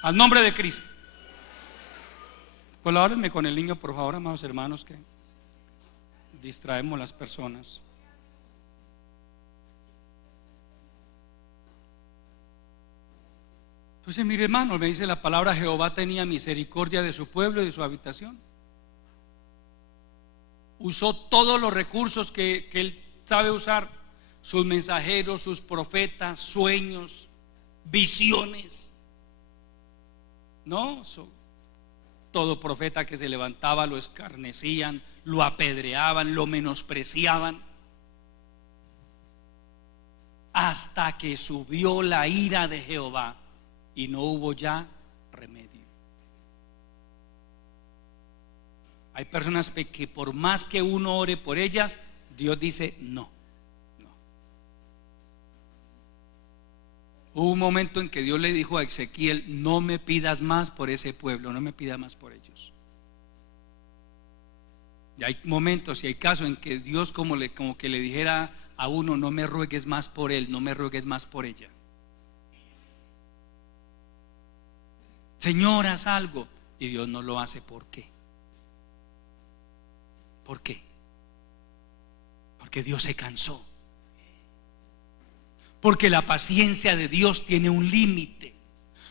Al nombre de Cristo. Colabórenme con el niño, por favor, amados hermanos, que distraemos las personas. Entonces, mire, hermano, me dice la palabra: Jehová tenía misericordia de su pueblo y de su habitación. Usó todos los recursos que él sabe usar: sus mensajeros, sus profetas, sueños, visiones. No, todo profeta que se levantaba lo escarnecían, lo apedreaban, lo menospreciaban, hasta que subió la ira de Jehová y no hubo ya remedio. Hay personas que por más que uno ore por ellas, Dios dice no. Hubo un momento en que Dios le dijo a Ezequiel: no me pidas más por ese pueblo, no me pidas más por ellos. Y hay momentos y hay casos en que Dios como que le dijera a uno: no me ruegues más por él, no me ruegues más por ella. Señor, haz algo. Y Dios no lo hace. ¿Por qué? ¿Por qué? Porque Dios se cansó. Porque la paciencia de Dios tiene un límite.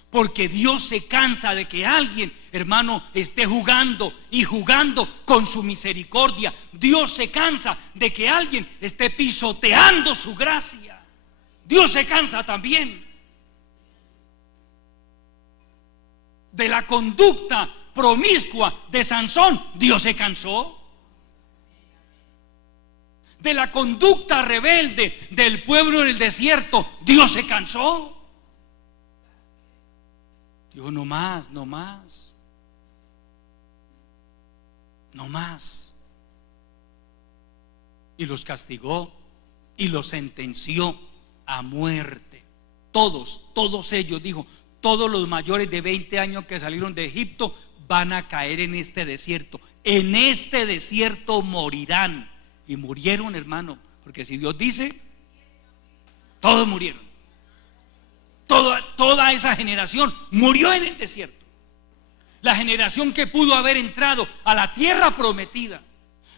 Porque Dios se cansa de que alguien, hermano, esté jugando y jugando con su misericordia. Dios se cansa de que alguien esté pisoteando su gracia. Dios se cansa también de la conducta promiscua de Sansón. Dios se cansó de la conducta rebelde del pueblo en el desierto. Dios se cansó. Dijo: no más, no más, no más. Y los castigó y los sentenció a muerte. Todos ellos, dijo: todos los mayores de 20 años que salieron de Egipto van a caer en este desierto. En este desierto morirán. Y murieron, hermano, porque si Dios dice, todos murieron. Toda esa generación murió en el desierto. La generación que pudo haber entrado a la tierra prometida,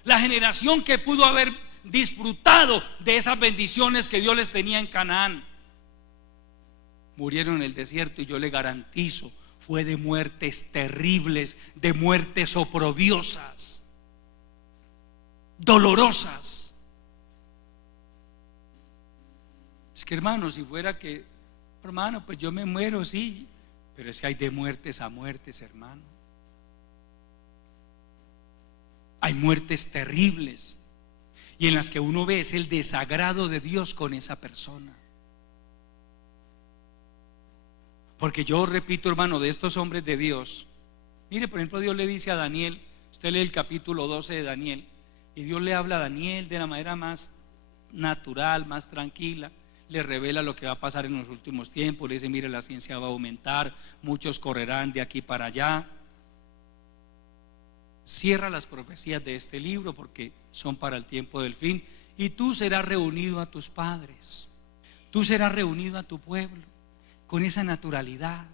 la generación que pudo haber disfrutado de esas bendiciones que Dios les tenía en Canaán, murieron en el desierto. Y yo le garantizo, fue de muertes terribles, de muertes oprobiosas, dolorosas. Es que, hermano, si fuera que, hermano, pues yo me muero, sí, pero es que hay de muertes a muertes, hermano. Hay muertes terribles y en las que uno ve es el desagrado de Dios con esa persona. Porque yo repito, hermano, de estos hombres de Dios, mire, por ejemplo, Dios le dice a Daniel, usted lee el capítulo 12 de Daniel, y Dios le habla a Daniel de la manera más natural, más tranquila. le revela lo que va a pasar en los últimos tiempos, le dice, mire, la ciencia va a aumentar, muchos correrán de aquí para allá. Cierra las profecías de este libro porque son para el tiempo del fin, y tú serás reunido a tus padres, tú serás reunido a tu pueblo con esa naturalidad.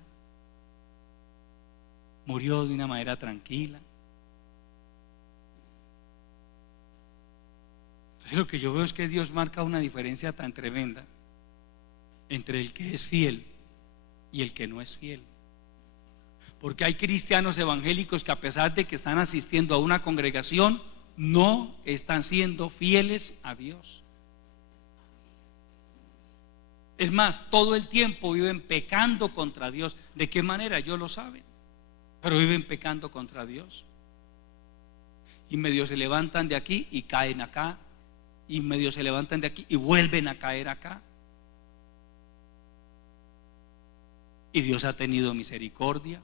Murió de una manera tranquila. Entonces lo que yo veo es que Dios marca una diferencia tan tremenda entre el que es fiel y el que no es fiel. Porque hay cristianos evangélicos que, a pesar de que están asistiendo a una congregación, no están siendo fieles a Dios. Es más, todo el tiempo viven pecando contra Dios. ¿De qué manera? Ellos lo saben, pero viven pecando contra Dios. Y medio se levantan de aquí y caen acá, y medio se levantan de aquí y vuelven a caer acá. Y Dios ha tenido misericordia,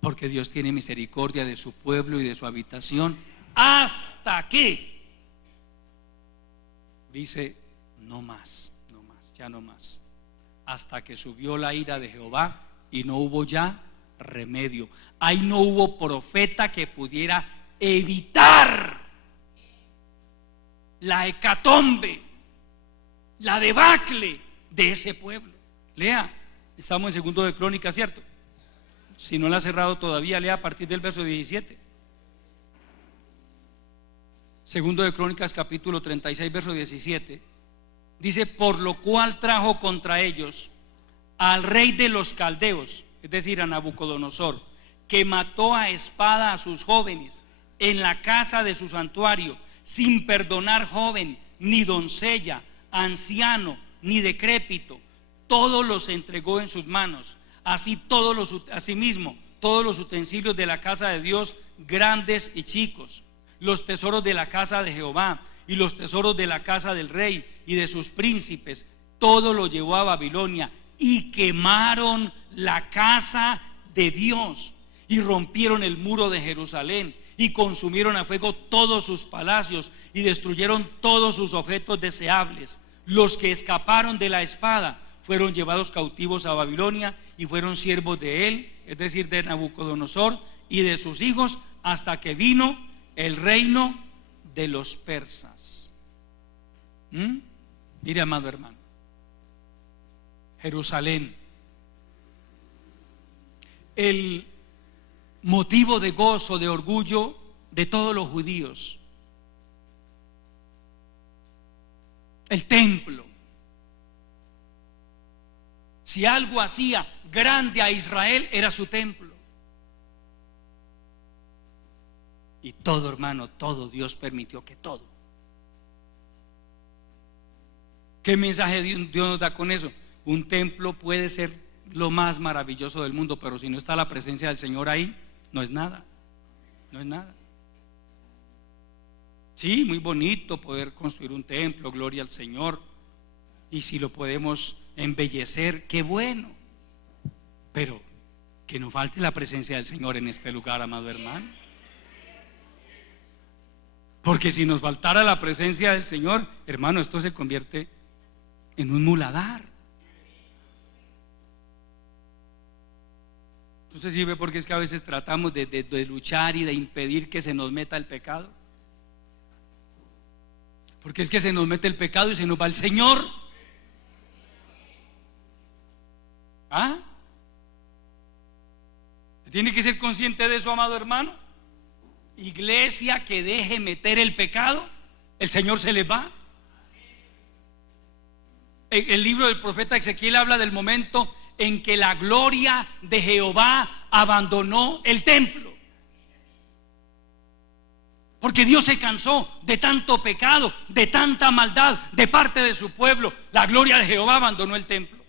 porque Dios tiene misericordia de su pueblo y de su habitación, hasta que dice, no más, ya no más, hasta que subió la ira de Jehová y no hubo ya remedio. Ahí no hubo profeta que pudiera evitar la hecatombe, la debacle de ese pueblo. Lea, estamos en 2 de Crónicas, ¿cierto? Si no la ha cerrado todavía, lea a partir del verso 17. 2 de Crónicas capítulo 36, verso 17. Dice, por lo cual trajo contra ellos al rey de los caldeos, es decir, a Nabucodonosor, que mató a espada a sus jóvenes en la casa de su santuario, sin perdonar joven, ni doncella, anciano, ni decrépito. Todos los entregó en sus manos. Asimismo, todos los utensilios de la casa de Dios, grandes y chicos, los tesoros de la casa de Jehová y los tesoros de la casa del rey y de sus príncipes, todo lo llevó a Babilonia, y quemaron la casa de Dios y rompieron el muro de Jerusalén y consumieron a fuego todos sus palacios y destruyeron todos sus objetos deseables. Los que escaparon de la espada fueron llevados cautivos a Babilonia y fueron siervos de él, es decir, de Nabucodonosor y de sus hijos, hasta que vino el reino de los persas. Mire, amado hermano, Jerusalén, el motivo de gozo, de orgullo de todos los judíos, el templo. Si algo hacía grande a Israel, era su templo. Y todo, hermano, todo, Dios permitió que todo. ¿Qué mensaje Dios nos da con eso? Un templo puede ser lo más maravilloso del mundo, pero si no está la presencia del Señor ahí, no es nada. No es nada. Sí, muy bonito poder construir un templo, gloria al Señor. Y si lo podemos embellecer, qué bueno. Pero que no falte la presencia del Señor en este lugar, amado hermano. Porque si nos faltara la presencia del Señor, hermano, esto se convierte en un muladar. Entonces, ¿sí ve por qué es que a veces tratamos de luchar y de impedir que se nos meta el pecado? Porque es que se nos mete el pecado y se nos va el Señor. ¿Ah? Tiene que ser consciente de eso, amado hermano. Iglesia que deje meter el pecado, el Señor se les va. El libro del profeta Ezequiel habla del momento en que la gloria de Jehová abandonó el templo, porque Dios se cansó de tanto pecado, de tanta maldad de parte de su pueblo. La gloria de Jehová abandonó el templo.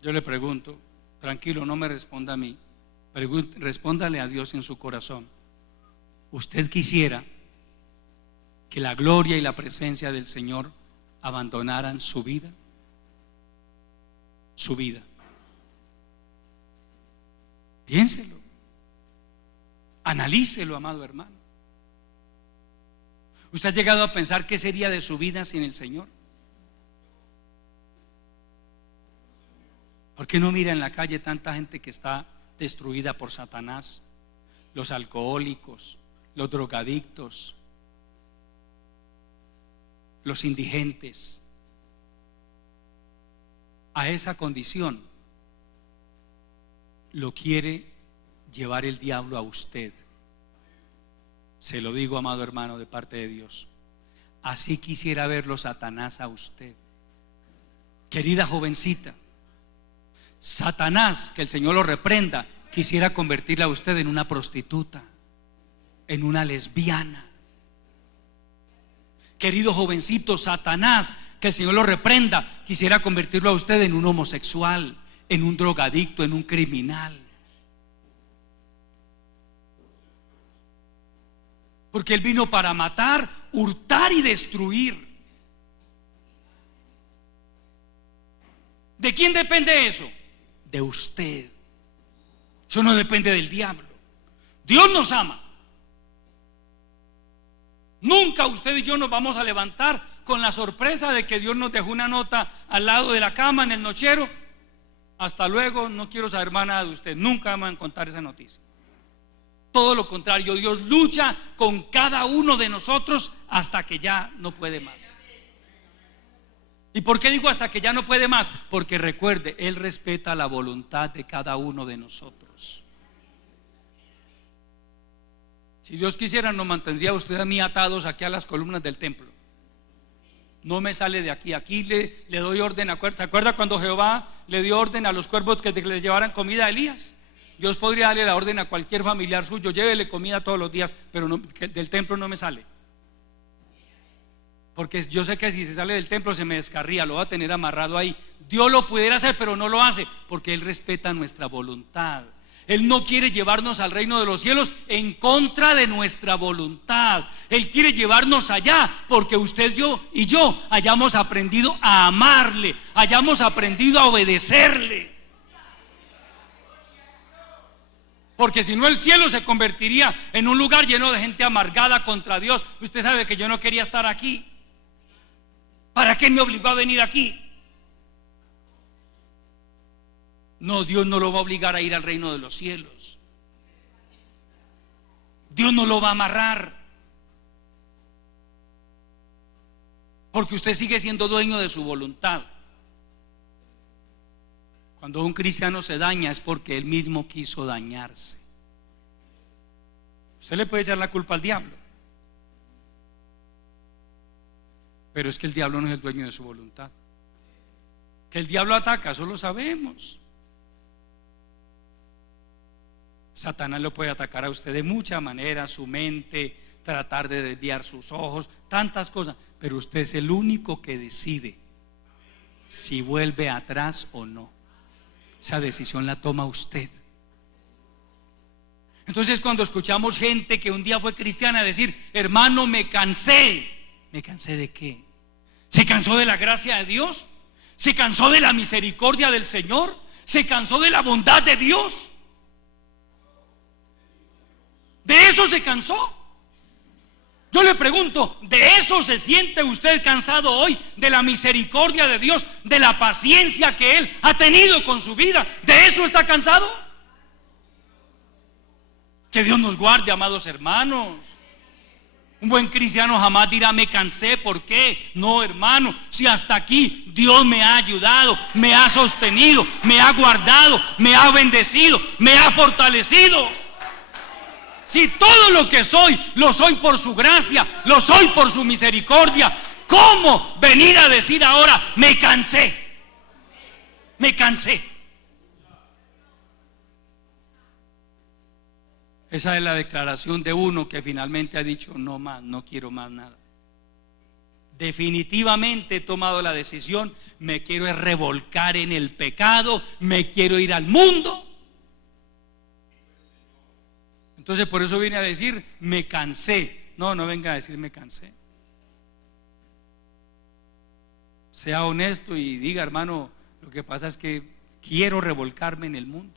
Yo le pregunto, tranquilo, no me responda a mí, respóndale a Dios en su corazón. ¿Usted quisiera que la gloria y la presencia del Señor abandonaran su vida? Su vida. Piénselo, analícelo, amado hermano. ¿Usted ha llegado a pensar qué sería de su vida sin el Señor? ¿Por qué no mira en la calle tanta gente que está destruida por Satanás? Los alcohólicos, los drogadictos, los indigentes. A esa condición lo quiere llevar el diablo a usted. Se lo digo, amado hermano, de parte de Dios. Así quisiera verlo Satanás a usted. Querida jovencita, Satanás, que el Señor lo reprenda, quisiera convertirla a usted en una prostituta, en una lesbiana. Querido jovencito, Satanás, que el Señor lo reprenda, quisiera convertirlo a usted en un homosexual, en un drogadicto, en un criminal. Porque Él vino para matar, hurtar y destruir. ¿De quién depende eso? De usted. Eso no depende del diablo. Dios nos ama. Nunca usted y yo nos vamos a levantar con la sorpresa de que Dios nos dejó una nota al lado de la cama en el nochero. Hasta luego, no quiero saber más nada de usted. Nunca vamos a contar esa noticia. Todo lo contrario, Dios lucha con cada uno de nosotros hasta que ya no puede más. ¿Y por qué digo hasta que ya no puede más? Porque recuerde, Él respeta la voluntad de cada uno de nosotros. Si Dios quisiera, nos mantendría usted a mí atados aquí a las columnas del templo. No me sale de aquí. Aquí le doy orden. ¿Se acuerda cuando Jehová le dio orden a los cuervos que le llevaran comida a Elías? Dios podría darle la orden a cualquier familiar suyo: llévele comida todos los días, pero no, del templo no me sale. Porque yo sé que si se sale del templo se me descarría, lo va a tener amarrado ahí. Dios lo pudiera hacer, pero no lo hace, porque Él respeta nuestra voluntad. Él no quiere llevarnos al reino de los cielos en contra de nuestra voluntad. Él quiere llevarnos allá porque usted y yo hayamos aprendido a amarle, hayamos aprendido a obedecerle. Porque si no, el cielo se convertiría en un lugar lleno de gente amargada contra Dios. Usted sabe que yo no quería estar aquí. ¿Para qué me obligó a venir aquí? No, Dios no lo va a obligar a ir al reino de los cielos. Dios no lo va a amarrar. Porque usted sigue siendo dueño de su voluntad. Cuando un cristiano se daña es porque él mismo quiso dañarse. Usted le puede echar la culpa al diablo, pero es que el diablo no es el dueño de su voluntad. Que el diablo ataca, eso lo sabemos. Satanás lo puede atacar a usted de muchas maneras, su mente, tratar de desviar sus ojos, tantas cosas, pero usted es el único que decide si vuelve atrás o no. Esa decisión la toma usted. Entonces, cuando escuchamos gente que un día fue cristiana decir: hermano, me cansé. ¿Me cansé de qué? ¿Se cansó de la gracia de Dios? ¿Se cansó de la misericordia del Señor? ¿Se cansó de la bondad de Dios? ¿De eso se cansó? Yo le pregunto, ¿de eso se siente usted cansado hoy? ¿De la misericordia de Dios? ¿De la paciencia que Él ha tenido con su vida? ¿De eso está cansado? Que Dios nos guarde, amados hermanos. Un buen cristiano jamás dirá: me cansé. ¿Por qué? No, hermano, si hasta aquí Dios me ha ayudado, me ha sostenido, me ha guardado, me ha bendecido, me ha fortalecido. Si todo lo que soy, lo soy por su gracia, lo soy por su misericordia, ¿cómo venir a decir ahora: me cansé? Me cansé. Esa es la declaración de uno que finalmente ha dicho: no más, no quiero más nada. Definitivamente he tomado la decisión, me quiero revolcar en el pecado, me quiero ir al mundo. Entonces por eso vine a decir: me cansé. No, no venga a decir me cansé. Sea honesto y diga: hermano, lo que pasa es que quiero revolcarme en el mundo.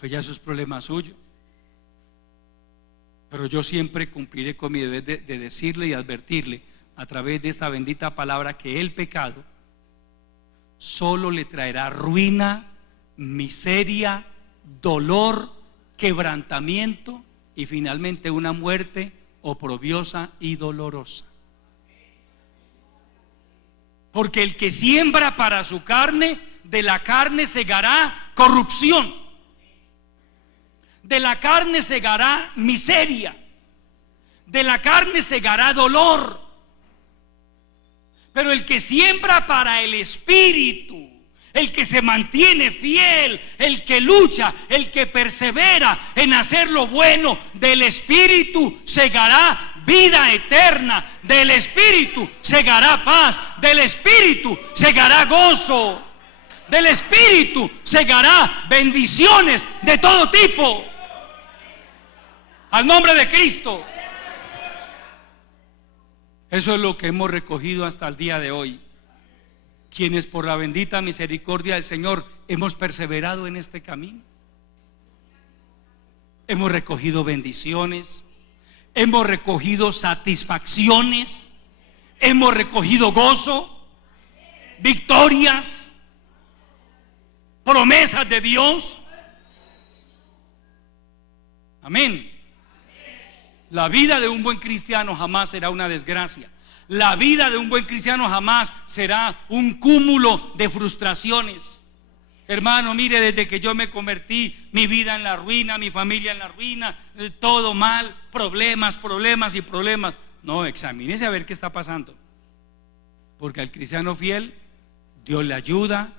Pues ya eso es problema suyo. Pero yo siempre cumpliré con mi deber de decirle y advertirle a través de esta bendita palabra que el pecado solo le traerá ruina, miseria, dolor, quebrantamiento y finalmente una muerte oprobiosa y dolorosa. Porque el que siembra para su carne, de la carne segará corrupción, de la carne segará miseria, de la carne segará dolor. Pero el que siembra para el Espíritu, el que se mantiene fiel, el que lucha, el que persevera en hacer lo bueno, del Espíritu segará vida eterna, del Espíritu segará paz, del Espíritu segará gozo, del Espíritu segará bendiciones de todo tipo. Al nombre de Cristo. Eso es lo que hemos recogido hasta el día de hoy, quienes por la bendita misericordia del Señor hemos perseverado en este camino. Hemos recogido bendiciones, hemos recogido satisfacciones, hemos recogido gozo, victorias, promesas de Dios. Amén. La vida de un buen cristiano jamás será una desgracia. La vida de un buen cristiano jamás será un cúmulo de frustraciones. Hermano, mire, desde que yo me convertí, mi vida en la ruina, mi familia en la ruina, todo mal, problemas y problemas. No, examínese a ver qué está pasando. Porque al cristiano fiel, Dios le ayuda,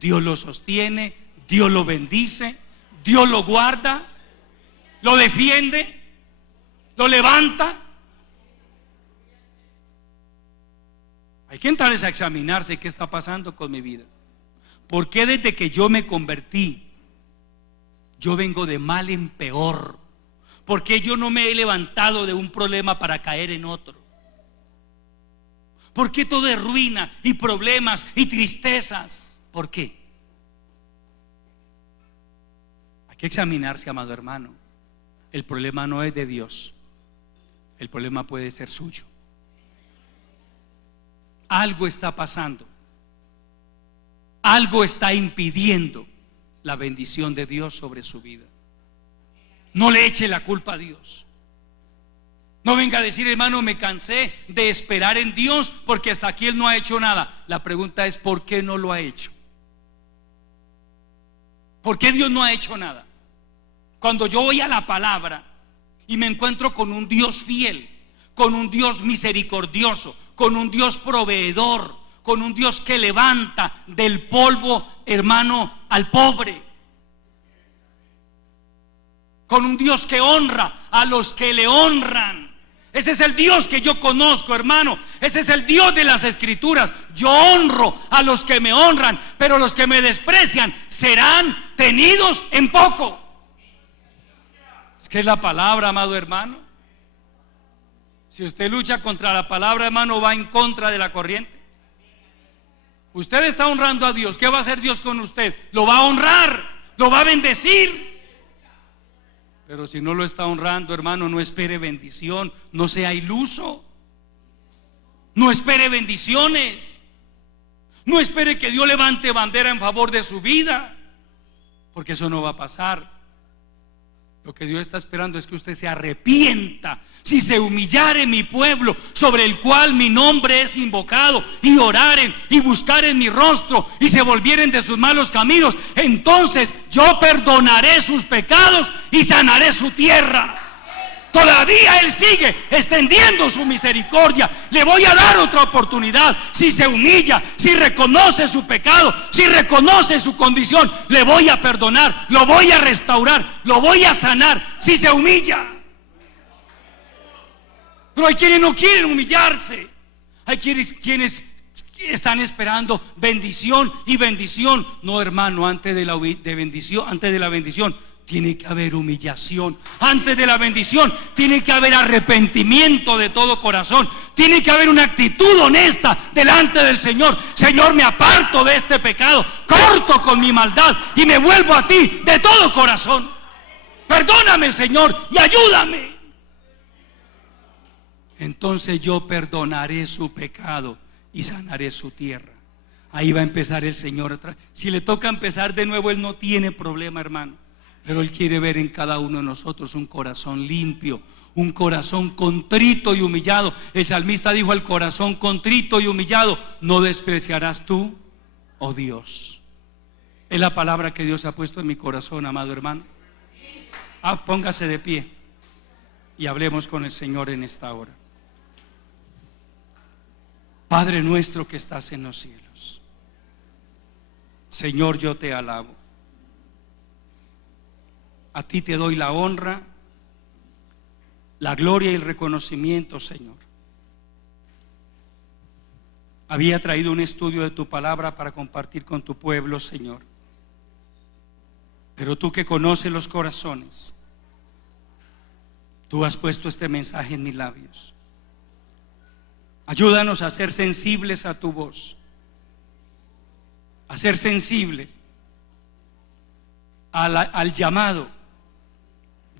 Dios lo sostiene, Dios lo bendice, Dios lo guarda, lo defiende, lo levanta. Hay que entrar a examinarse qué está pasando con mi vida. ¿Por qué desde que yo me convertí yo vengo de mal en peor? ¿Por qué yo no me he levantado de un problema para caer en otro? ¿Por qué todo es ruina y problemas y tristezas? ¿Por qué? Hay que examinarse, amado hermano. El problema no es de Dios. El problema puede ser suyo. Algo está pasando. Algo está impidiendo la bendición de Dios sobre su vida. No le eche la culpa a Dios. No venga a decir, hermano, me cansé de esperar en Dios porque hasta aquí Él no ha hecho nada. La pregunta es, ¿por qué no lo ha hecho? ¿Por qué Dios no ha hecho nada? Cuando yo voy a la palabra y me encuentro con un Dios fiel, con un Dios misericordioso, con un Dios proveedor, con un Dios que levanta del polvo, hermano, al pobre, con un Dios que honra a los que le honran. Ese es el Dios que yo conozco, hermano. Ese es el Dios de las Escrituras. Yo honro a los que me honran, pero los que me desprecian serán tenidos en poco. Es que es la palabra, amado hermano. Si usted lucha contra la palabra, hermano, va en contra de la corriente. Usted está honrando a Dios. ¿Qué va a hacer Dios con usted? Lo va a honrar, lo va a bendecir. Pero si no lo está honrando, hermano, no espere bendición, no sea iluso. No espere bendiciones. No espere que Dios levante bandera en favor de su vida, porque eso no va a pasar. Lo que Dios está esperando es que usted se arrepienta. Si se humillare mi pueblo, sobre el cual mi nombre es invocado, y oraren y buscaren mi rostro, y se volvieren de sus malos caminos, entonces yo perdonaré sus pecados y sanaré su tierra. Todavía Él sigue extendiendo su misericordia. Le voy a dar otra oportunidad. Si se humilla, si reconoce su pecado, si reconoce su condición, le voy a perdonar, lo voy a restaurar, lo voy a sanar, si se humilla. Pero hay quienes no quieren humillarse. Hay quienes están esperando bendición y bendición. No, hermano, antes de la bendición tiene que haber humillación. Antes de la bendición tiene que haber arrepentimiento de todo corazón. Tiene que haber una actitud honesta delante del Señor. Señor, me aparto de este pecado, corto con mi maldad y me vuelvo a ti de todo corazón. Perdóname, Señor, y ayúdame. entonces yo perdonaré su pecado y sanaré su tierra. Ahí va a empezar el Señor otra. Si le toca empezar de nuevo, Él no tiene problema, hermano. Pero Él quiere ver en cada uno de nosotros un corazón limpio, un corazón contrito y humillado. El salmista dijo: al corazón contrito y humillado no despreciarás tú, oh Dios. Es la palabra que Dios ha puesto en mi corazón, amado hermano. Póngase de pie y hablemos con el Señor en esta hora. Padre nuestro que estás en los cielos, Señor, yo te alabo. A ti te doy la honra, la gloria y el reconocimiento, Señor. Había traído un estudio de tu palabra para compartir con tu pueblo, Señor. Pero tú que conoces los corazones, tú has puesto este mensaje en mis labios. Ayúdanos a ser sensibles a tu voz, a ser sensibles al llamado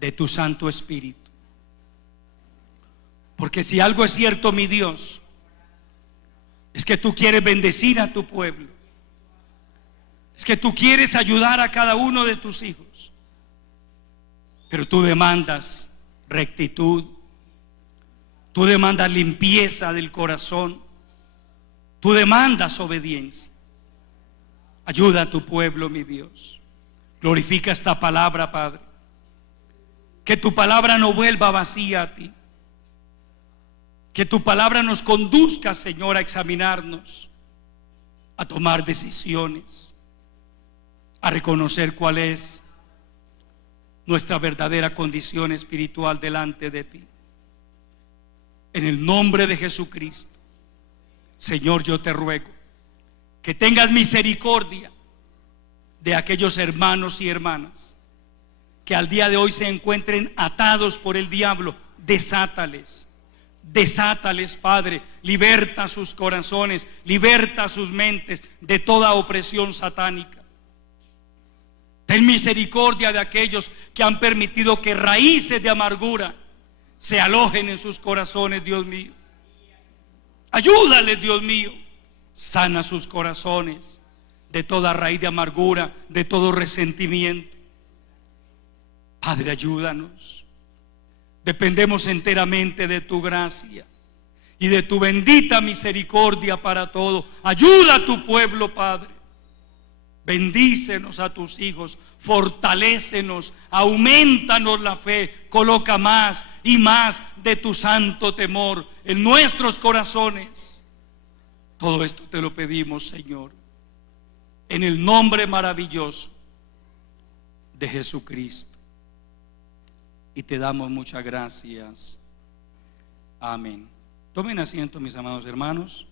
de tu Santo Espíritu. Porque si algo es cierto, mi Dios, es que tú quieres bendecir a tu pueblo, es que tú quieres ayudar a cada uno de tus hijos, pero tú demandas rectitud, tú demandas limpieza del corazón, tú demandas obediencia. Ayuda a tu pueblo, mi Dios. Glorifica esta palabra, Padre. Que tu palabra no vuelva vacía a ti. Que tu palabra nos conduzca, Señor, a examinarnos, a tomar decisiones, a reconocer cuál es nuestra verdadera condición espiritual delante de ti. En el nombre de Jesucristo, Señor, yo te ruego que tengas misericordia de aquellos hermanos y hermanas que al día de hoy se encuentren atados por el diablo. Desátales, desátales, Padre. Liberta sus corazones, liberta sus mentes de toda opresión satánica. Ten misericordia de aquellos que han permitido que raíces de amargura se alojen en sus corazones, Dios mío. Ayúdales, Dios mío. Sana sus corazones de toda raíz de amargura, de todo resentimiento. Padre, ayúdanos. Dependemos enteramente de tu gracia y de tu bendita misericordia para todo. Ayuda a tu pueblo, Padre. Bendícenos a tus hijos, fortalécenos, aumentanos la fe, coloca más y más de tu santo temor en nuestros corazones. Todo esto te lo pedimos, Señor, en el nombre maravilloso de Jesucristo. Y te damos muchas gracias. Amén. Tomen asiento, mis amados hermanos.